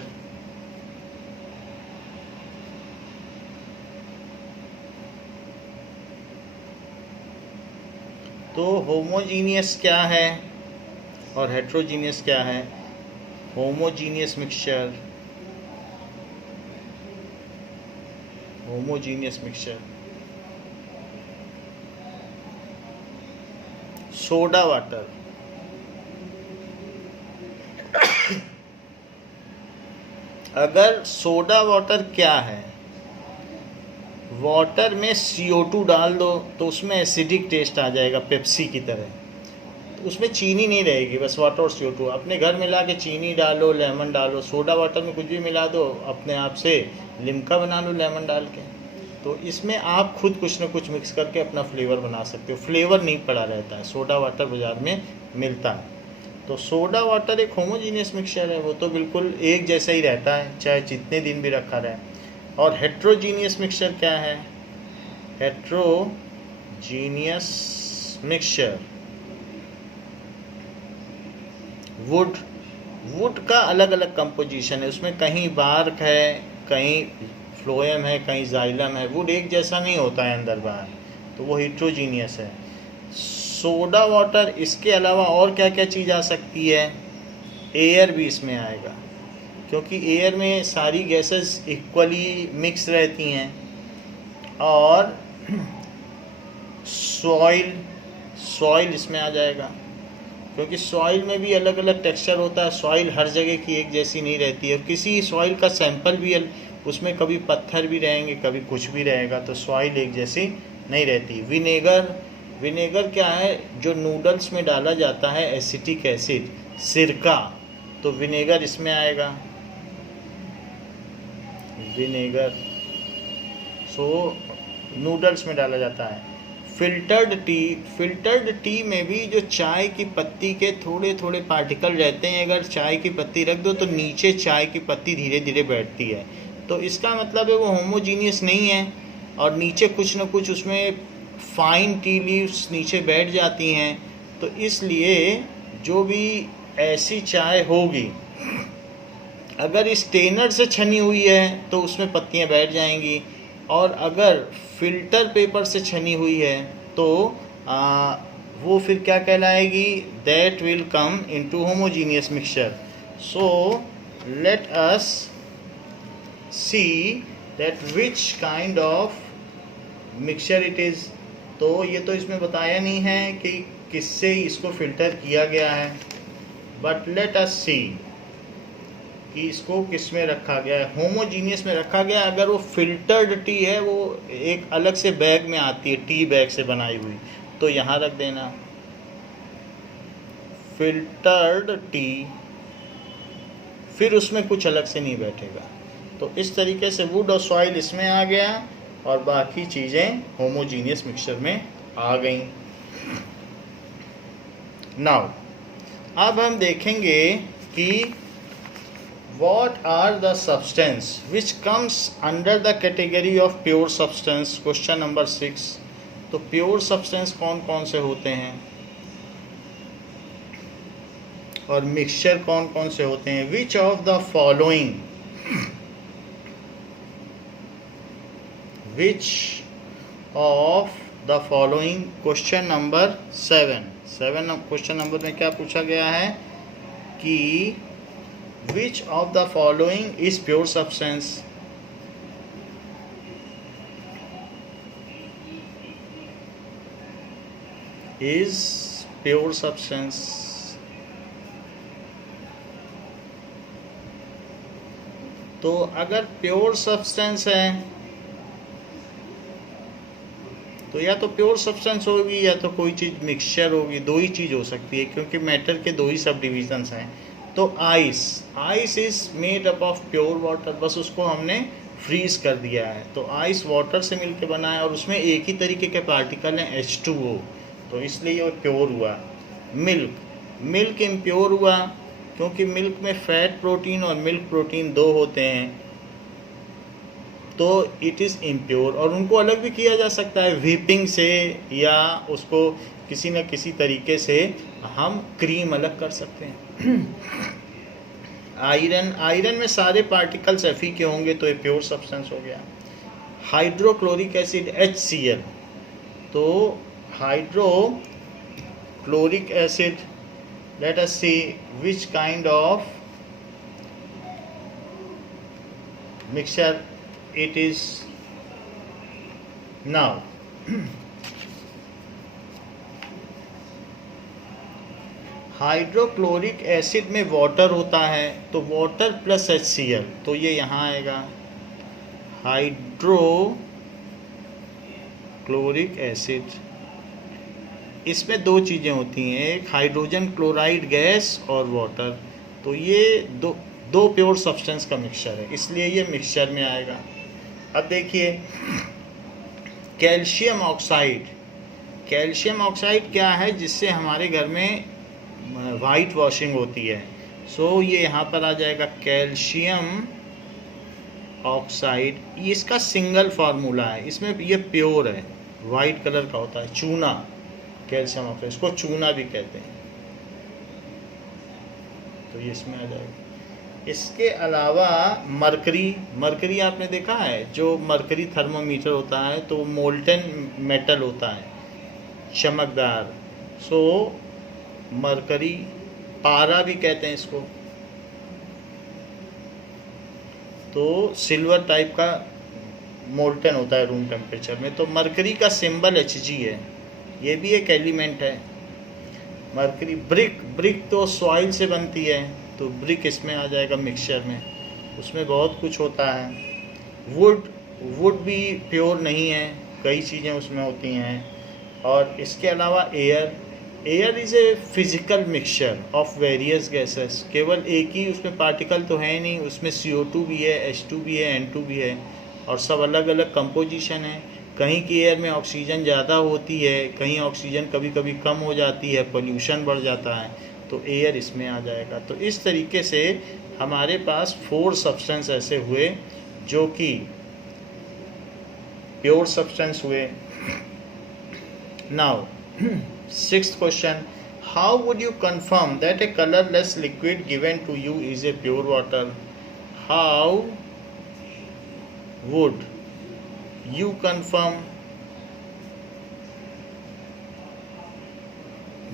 तो होमोजीनियस क्या है और हेट्रोजीनियस क्या है? Homogeneous mixture, homogeneous mixture soda water, अगर सोडा वाटर क्या है, वाटर में CO2 डाल दो तो उसमें एसिडिक टेस्ट आ जाएगा पेप्सी की तरह, तो उसमें चीनी नहीं रहेगी, बस वाटर और CO2। अपने घर में ला के चीनी डालो, लेमन डालो, सोडा वाटर में कुछ भी मिला दो, अपने आप से लिम्का बना लो लेमन डाल के। तो इसमें आप खुद कुछ ना कुछ मिक्स करके अपना फ्लेवर बना सकते हो, फ्लेवर नहीं पड़ा रहता है। सोडा वाटर बाज़ार में मिलता है। तो सोडा वाटर एक होमोजीनियस मिक्सचर है, वो तो बिल्कुल एक जैसा ही रहता है चाहे जितने दिन भी रखा रहे। और हेट्रोजीनियस मिक्सचर क्या है? हेट्रोजीनियस मिक्सचर वुड का अलग अलग कंपोजिशन है, उसमें कहीं बार्क है, कहीं फ्लोएम है, कहीं जाइलम है। वुड एक जैसा नहीं होता है अंदर बाहर, तो वो हेट्रोजीनियस है। सोडा वाटर, इसके अलावा और क्या क्या चीज़ आ सकती है? एयर भी इसमें आएगा, क्योंकि एयर में सारी गैसेस इक्वली मिक्स रहती हैं। और सॉइल इसमें आ जाएगा, क्योंकि सॉइल में भी अलग अलग टेक्सचर होता है। सॉइल हर जगह की एक जैसी नहीं रहती है, और किसी सॉइल का सैंपल भी उसमें कभी पत्थर भी रहेंगे, कभी कुछ भी रहेगा, तो सॉइल एक जैसी नहीं रहती। विनेगर क्या है? जो नूडल्स में डाला जाता है एसिटिक एसिड, सिरका, तो विनेगर इसमें आएगा, विनेगर। सो नूडल्स में डाला जाता है। फिल्टर्ड टी में भी जो चाय की पत्ती के थोड़े थोड़े पार्टिकल रहते हैं, अगर चाय की पत्ती रख दो तो नीचे चाय की पत्ती धीरे धीरे बैठती है, तो इसका मतलब है वो होमोजीनियस नहीं है, और नीचे कुछ न कुछ उसमें फाइन टी लीव्स नीचे बैठ जाती हैं। तो इसलिए जो भी ऐसी चाय होगी, अगर स्टेनर से छनी हुई है तो उसमें पत्तियां बैठ जाएंगी, और अगर फिल्टर पेपर से छनी हुई है तो वो फिर क्या कहलाएगी? That will come into homogeneous mixture. So let us see that which kind of mixture it is. तो ये तो इसमें बताया नहीं है कि किससे इसको फिल्टर किया गया है, बट लेट अस सी कि इसको किस में रखा गया है, होमोजीनियस में रखा गया है। अगर वो फिल्टर्ड टी है, वो एक अलग से बैग में आती है, टी बैग से बनाई हुई, तो यहाँ रख देना फिल्टर्ड टी, फिर उसमें कुछ अलग से नहीं बैठेगा। तो इस तरीके से वुड और सॉइल इसमें आ गया और बाकी चीज़ें होमोजीनियस मिक्सचर में आ गई। नाउ अब हम देखेंगे कि what are the substance which comes under the category of pure substance, question number 6। तो प्योर सब्सटेंस कौन कौन से होते हैं और मिक्सचर कौन कौन से होते हैं। Which of the following, which of the following, question number 7 question number में क्या पूछा गया है कि which of the following is pure substance. Is pure substance. तो अगर प्योर सब्सटेंस है तो या तो प्योर सब्सटेंस होगी या तो कोई चीज़ मिक्सचर होगी, दो ही चीज़ हो सकती है क्योंकि मैटर के दो ही सब डिविजन्स हैं। तो ice is made up of pure water, बस उसको हमने फ्रीज कर दिया है। तो आइस वाटर से मिलकर बना है और उसमें एक ही तरीके के पार्टिकल हैं H2O, तो इसलिए वो प्योर हुआ। मिल्क इम्प्योर हुआ क्योंकि मिल्क में फैट प्रोटीन और मिल्क प्रोटीन दो होते हैं, तो इट इज़ इम्प्योर। और उनको अलग भी किया जा सकता है व्हीपिंग से, या उसको किसी न किसी तरीके से हम क्रीम अलग कर सकते हैं। आयरन में सारे पार्टिकल्स Fe के होंगे तो ये प्योर सब्सटेंस हो गया। हाइड्रोक्लोरिक एसिड HCl, तो hydrochloric acid, let us see which kind of mixture it is now. Hydrochloric acid में वाटर होता है तो वाटर प्लस HCl, तो ये यहाँ आएगा हाइड्रोक्लोरिक एसिड। इसमें दो चीज़ें होती हैं, एक हाइड्रोजन क्लोराइड गैस और वाटर, तो ये दो प्योर सब्सटेंस का मिक्सचर है, इसलिए ये मिक्सचर में आएगा। अब देखिए कैल्शियम ऑक्साइड क्या है जिससे हमारे घर में वाइट वॉशिंग होती है। सो ये यहाँ पर आ जाएगा कैल्शियम ऑक्साइड, इसका सिंगल फार्मूला है, इसमें ये प्योर है, वाइट कलर का होता है, चूना। कैल्शियम ऑक्साइड, इसको चूना भी कहते हैं, तो ये इसमें आ जाएगा। इसके अलावा मरकरी आपने देखा है, जो मरकरी थर्मोमीटर होता है तो मोल्टन मेटल होता है, चमकदार। सो मरकरी, पारा भी कहते हैं इसको, तो सिल्वर टाइप का मोल्टन होता है रूम टेम्परेचर में। तो मरकरी का सिंबल Hg है, ये भी एक एलिमेंट है मरकरी। ब्रिक तो सॉइल से बनती है, तो ब्रिक इसमें आ जाएगा मिक्सचर में, उसमें बहुत कुछ होता है। वुड भी प्योर नहीं है, कई चीज़ें उसमें होती हैं। और इसके अलावा air is a physical mixture of various gases, केवल एक ही उसमें पार्टिकल तो है नहीं, उसमें CO2 भी है, H2 भी है, N2 भी है, और सब अलग अलग कंपोजिशन है। कहीं की एयर में ऑक्सीजन ज़्यादा होती है, कहीं ऑक्सीजन कभी कभी कम हो जाती है, पोल्यूशन बढ़ जाता है, तो एयर इसमें आ जाएगा। तो इस तरीके से हमारे पास 4 सब्सटेंस ऐसे हुए जो कि प्योर सब्सटेंस हुए। Now 6th question, how would you confirm that a colourless liquid given to you is a pure water. हाउ वुड you confirm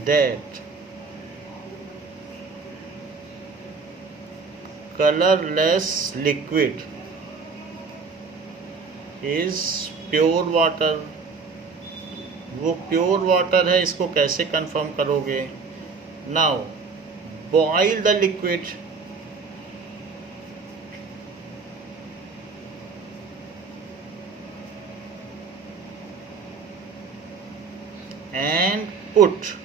that colorless liquid is pure water। वो प्योर वाटर है, इसको कैसे कंफर्म करोगे। Now boil the liquid, and put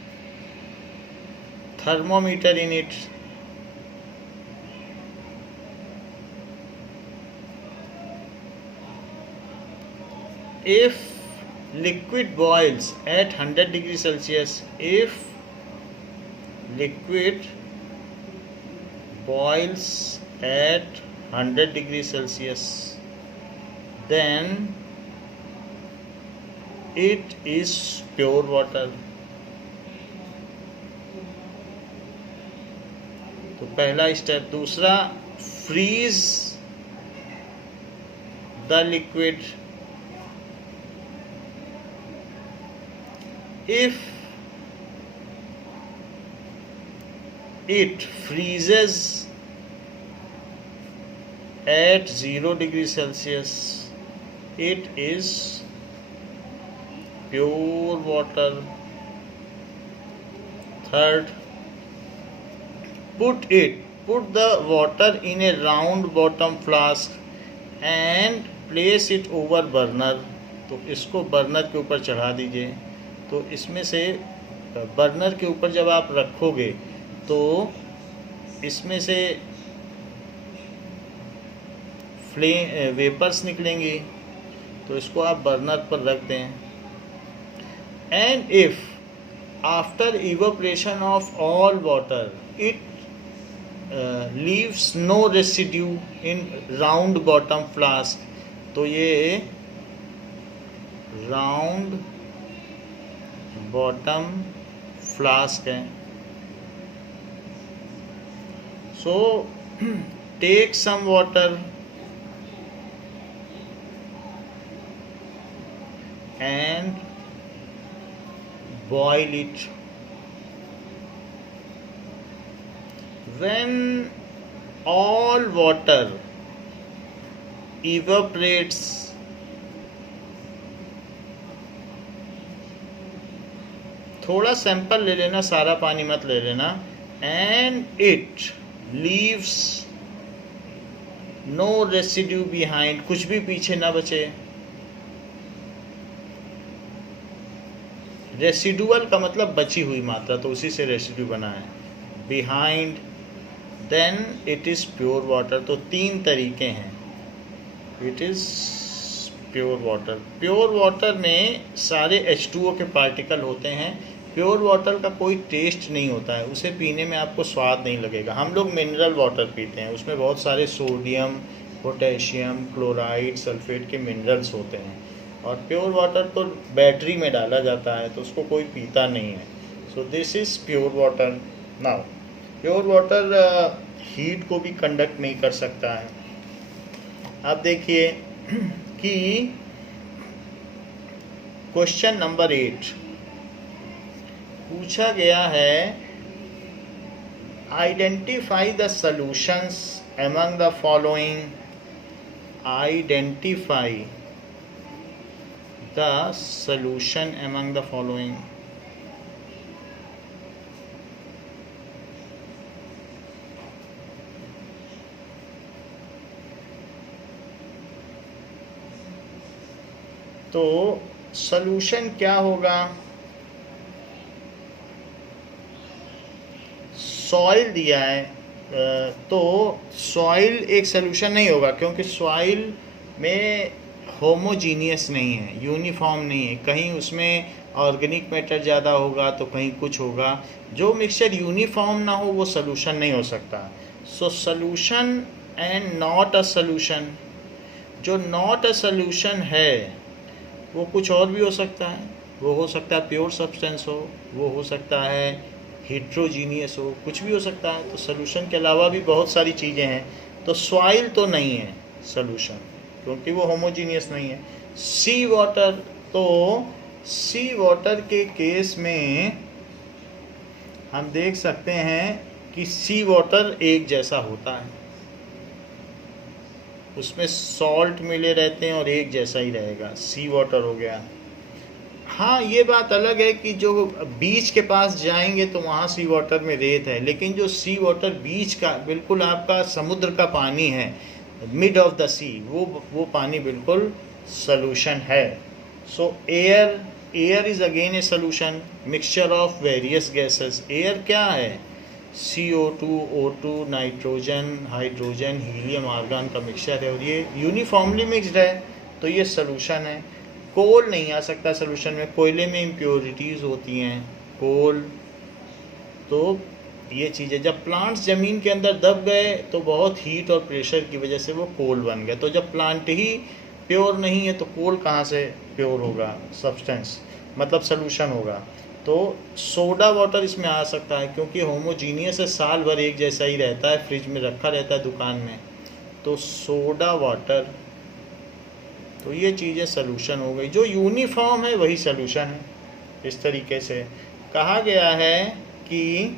thermometer in it. If liquid boils at 100 degrees Celsius, if liquid boils at 100 degrees Celsius, then it is pure water. तो पहला step. दूसरा, freeze the liquid. If it freezes at 0 degrees Celsius, it is pure water. Third, put the water in a round bottom flask and place it over burner. तो इसको burner के ऊपर चढ़ा दीजिए. तो इसमें से बर्नर के ऊपर जब आप रखोगे तो इसमें से वेपर्स निकलेंगी. तो इसको आप बर्नर पर रख दें. And if after evaporation of all water it leaves no residue in round bottom flask, तो ये राउंड बॉटम फ्लास्क है. So take some water and boil it. When all water evaporates, थोड़ा सैंपल ले लेना, सारा पानी मत ले लेना. and it leaves no residue behind, कुछ भी पीछे ना बचे. रेसिडुअल का मतलब बची हुई मात्रा, तो उसी से रेसिड्यू बना है. Behind, then it is pure water. तो 3 तरीके हैं. It is pure water. Pure water में सारे H2O के पार्टिकल होते हैं. प्योर वाटर का कोई टेस्ट नहीं होता है, उसे पीने में आपको स्वाद नहीं लगेगा. हम लोग मिनरल वाटर पीते हैं, उसमें बहुत सारे सोडियम, पोटेशियम, क्लोराइड, सल्फेट के मिनरल्स होते हैं. और प्योर वाटर तो बैटरी में डाला जाता है, तो उसको कोई पीता नहीं है. So this is pure water. Now pure water heat को भी कंडक्ट नहीं कर सकता है. अब देखिए कि क्वेश्चन नंबर 8 पूछा गया है, identify the solutions among the following. Identify the solution among the following. तो सॉल्यूशन क्या होगा? सॉइल दिया है, तो सॉइल एक सॉल्यूशन नहीं होगा, क्योंकि सॉइल में होमोजीनियस नहीं है, यूनिफॉर्म नहीं है. कहीं उसमें ऑर्गेनिक मैटर ज़्यादा होगा तो कहीं कुछ होगा. जो मिक्सचर यूनिफॉर्म ना हो वो सॉल्यूशन नहीं हो सकता. So solution and not a solution. जो नॉट अ सॉल्यूशन है वो कुछ और भी हो सकता है. वो हो सकता है प्योर सब्सटेंस हो, वो हो सकता है हेट्रोजीनियस हो, कुछ भी हो सकता है. तो सॉल्यूशन के अलावा भी बहुत सारी चीज़ें हैं. तो सॉइल तो नहीं है सॉल्यूशन, क्योंकि वो होमोजीनियस नहीं है. सी वाटर, तो सी वाटर के केस में हम देख सकते हैं कि सी वाटर एक जैसा होता है, उसमें सॉल्ट मिले रहते हैं और एक जैसा ही रहेगा. सी वाटर हो गया. हाँ, ये बात अलग है कि जो बीच के पास जाएंगे तो वहाँ सी वाटर में रेत है, लेकिन जो सी वाटर बीच का बिल्कुल आपका समुद्र का पानी है, मिड ऑफ द सी, वो पानी बिल्कुल सॉल्यूशन है. So air air is again a solution, mixture of various gases. Air क्या है? CO2, O2, nitrogen, hydrogen, helium, argon का मिक्सचर है और ये यूनिफॉर्मली मिक्सड है, तो ये सोल्यूशन है। कोल नहीं आ सकता सोल्यूशन में, कोयले में इम्प्योरिटीज़ होती हैं, कोल। तो ये चीज़ें, जब प्लांट्स ज़मीन के अंदर दब गए तो बहुत हीट और प्रेशर की वजह से वो कोल बन गए। तो जब प्लांट ही प्योर नहीं है तो कोल कहाँ से प्योर होगा? सब्सटेंस मतलब सोल्यूशन होगा। तो सोडा वाटर इसमें आ सकता है क्योंकि होमोजीनियस है, साल भर एक जैसा ही रहता है, फ्रिज में रखा रहता है दुकान में, तो सोडा वाटर। तो ये चीज़ें सोल्यूशन हो गई, जो यूनिफॉर्म है वही सोल्यूशन है। इस तरीके से कहा गया है कि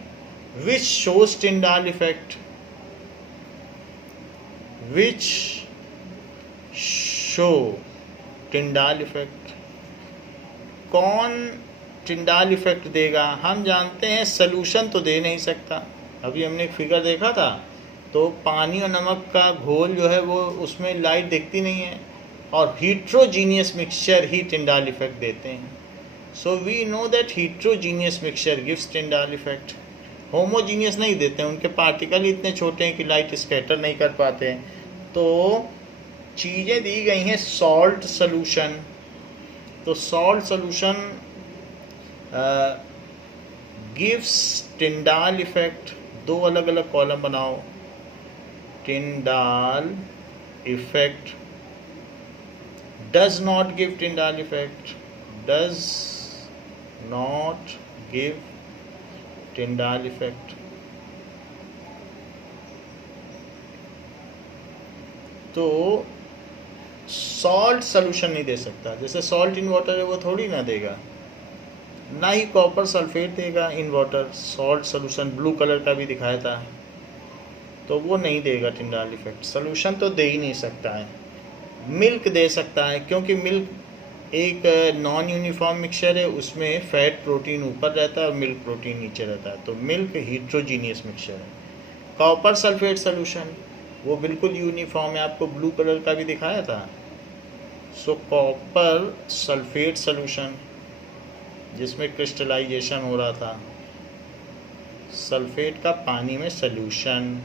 which shows Tyndall effect, which show Tyndall effect, कौन टिंडाल इफेक्ट देगा? हम जानते हैं सलूशन तो दे नहीं सकता। अभी हमने एक फिगर देखा था, तो पानी और नमक का घोल जो है वो उसमें लाइट दिखती नहीं है, और हीट्रोजीनियस मिक्सचर ही टिंडाल इफेक्ट देते हैं। So we know that heterogeneous mixture gives Tyndall effect. Homogeneous नहीं देते हैं, उनके पार्टिकल इतने छोटे हैं कि लाइट स्कैटर नहीं कर पाते हैं। तो चीज़ें दी गई हैं सॉल्ट सॉल्यूशन, तो salt solution gives Tyndall effect. दो अलग अलग कॉलम बनाओ, Tyndall effect does not give Tyndall effect, does not give Tyndall effect. तो सॉल्ट सॉल्यूशन नहीं दे सकता, जैसे सॉल्ट इन वाटर है वो थोड़ी ना देगा, ना ही कॉपर सल्फेट देगा in water. Salt solution blue colour का भी दिखाया था, तो वो नहीं देगा टिंडाल इफेक्ट, सॉल्यूशन तो दे ही नहीं सकता है। मिल्क दे सकता है क्योंकि मिल्क एक नॉन यूनिफॉर्म मिक्सचर है, उसमें फैट प्रोटीन ऊपर रहता है और मिल्क प्रोटीन नीचे रहता है, तो मिल्क हीट्रोजीनियस मिक्सचर है। कॉपर सल्फेट सॉल्यूशन वो बिल्कुल यूनिफॉर्म है, आपको ब्लू कलर का भी दिखाया था। सो कॉपर सल्फेट सॉल्यूशन जिसमें क्रिस्टलाइजेशन हो रहा था, सल्फेट का पानी में सॉल्यूशन,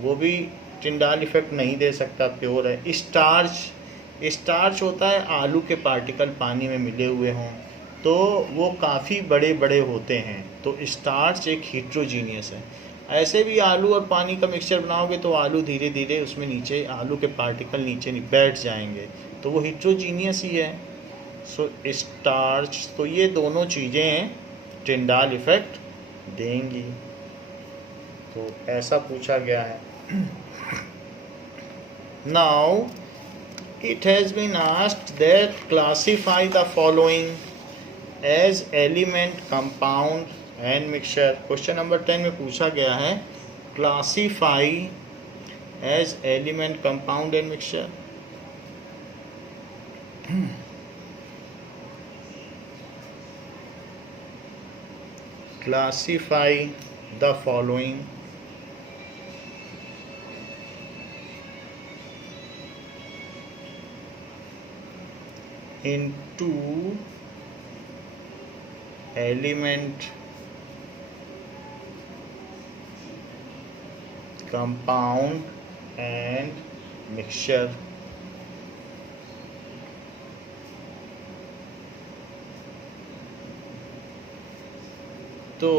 वो भी टिंडाल इफेक्ट नहीं दे सकता, प्योर है। स्टार्च होता है आलू के पार्टिकल पानी में मिले हुए हों तो वो काफ़ी बड़े बड़े होते हैं, तो स्टार्च एक हीट्रोजीनियस है। ऐसे भी आलू और पानी का मिक्सचर बनाओगे तो आलू धीरे धीरे उसमें नीचे, आलू के पार्टिकल नीचे बैठ जाएंगे, तो वो हीट्रोजीनियस ही है। सो स्टार्च, तो ये दोनों चीज़ें टिंडाल इफेक्ट देंगी। तो ऐसा पूछा गया है। Now it has been asked that classify the following as element, compound and mixture. Question number 10 में पूछा गया है classify as element, compound and mixture. classify the following into element, compound and mixture। तो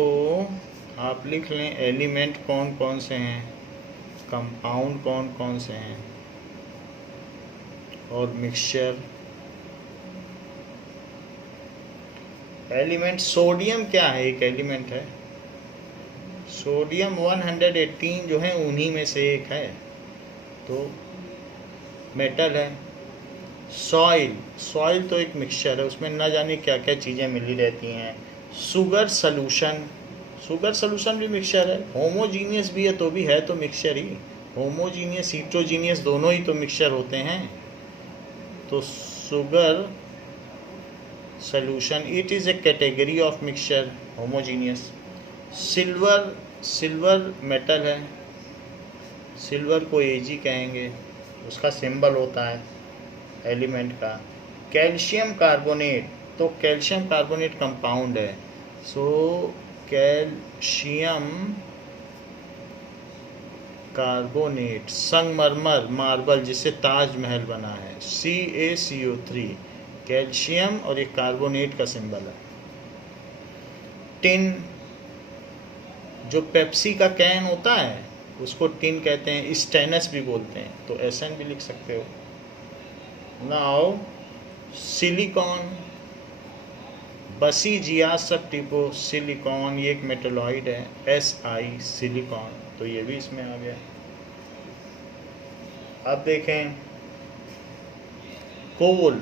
आप लिख लें एलिमेंट कौन कौन से हैं, कंपाउंड कौन कौन से हैं और मिक्सचर। एलिमेंट, सोडियम क्या है? एक एलिमेंट है सोडियम, 118 जो है उन्हीं में से एक है, तो मेटल है। सॉइल तो एक मिक्सचर है, उसमें ना जाने क्या क्या चीज़ें मिली रहती हैं। शुगर सॉल्यूशन भी मिक्सचर है, होमोजीनियस भी है तो भी है तो मिक्सचर ही, होमोजीनियस हीट्रोजीनियस दोनों ही तो मिक्सचर होते हैं। तो sugar solution, it is A category of mixture, homogeneous. Silver metal है, सिल्वर को Ag कहेंगे, उसका सिंबल होता है एलिमेंट का। कैल्शियम कार्बोनेट, तो कैल्शियम कार्बोनेट कंपाउंड है, सो कैल्शियम कार्बोनेट, संगमरमर मार्बल जिससे ताजमहल बना है, CaCO3, कैल्शियम और एक कार्बोनेट का सिंबल है। टिन, जो पेप्सी का कैन होता है उसको टिन कहते हैं, स्टेनस भी बोलते हैं, तो SN भी लिख सकते हो। नाउ सिलिकॉन, बसीजिया सब टिपो सिलिकॉन, ये एक मेटलॉइड है, SI सिलिकॉन, तो ये भी इसमें आ गया। अब देखें कोल,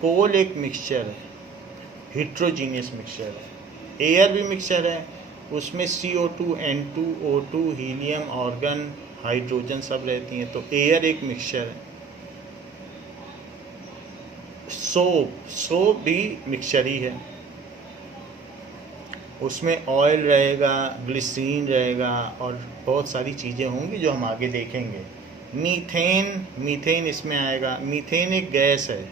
कोल एक मिक्सचर है, हिट्रोजीनियस मिक्सचर है। एयर भी मिक्सचर है, उसमें CO2, N2, O2, helium, organ, hydrogen सब रहती हैं, तो एयर एक मिक्सचर है। सोप, सोप भी मिक्सचर ही है, उसमें ऑयल रहेगा, ग्लिसरीन रहेगा और बहुत सारी चीज़ें होंगी जो हम आगे देखेंगे। मीथेन, मीथेन इसमें आएगा। मीथेन एक गैस है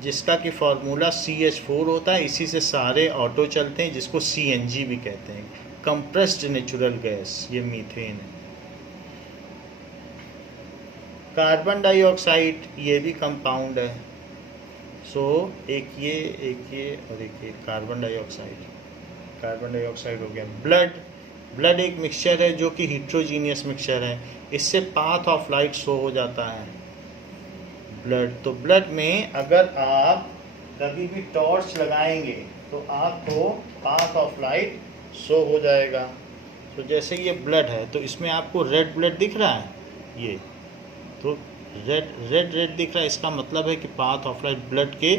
जिसका कि फार्मूला CH4 होता है, इसी से सारे ऑटो चलते हैं, जिसको CNG भी कहते हैं, कंप्रेस्ड नेचुरल गैस, ये मीथेन है। कार्बन डाइऑक्साइड, ये भी कंपाउंड है, सो एक ये और एक ये कार्बन डाइऑक्साइड, कार्बन डाइऑक्साइड हो गया। ब्लड, ब्लड एक मिक्सचर है जो कि हिट्रोजीनियस मिक्सचर है, इससे पाथ ऑफ लाइट शो हो जाता है ब्लड। तो ब्लड में अगर आप कभी भी टॉर्च लगाएंगे तो आपको पाथ ऑफ लाइट शो हो जाएगा। तो जैसे ये ब्लड है तो इसमें आपको रेड ब्लड दिख रहा है, ये तो रेड दिख रहा है, इसका मतलब है कि पाथ ऑफ लाइट ब्लड के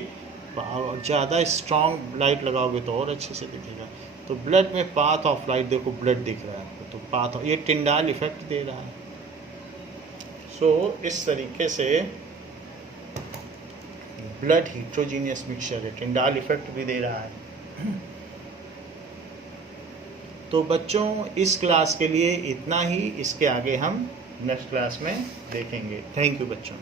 ज़्यादा स्ट्रॉन्ग लाइट लगाओगे तो और अच्छे से दिखेगा। तो ब्लड में पाथ ऑफ लाइट, देखो ब्लड दिख रहा है आपको, तो पाथ, ये टिंडाल इफेक्ट दे रहा है। सो इस तरीके से ब्लड हिट्रोजीनियस मिक्सचर है, टिंडाल इफेक्ट भी दे रहा है। तो बच्चों इस क्लास के लिए इतना ही, इसके आगे हम नेक्स्ट क्लास में देखेंगे। थैंक यू बच्चों।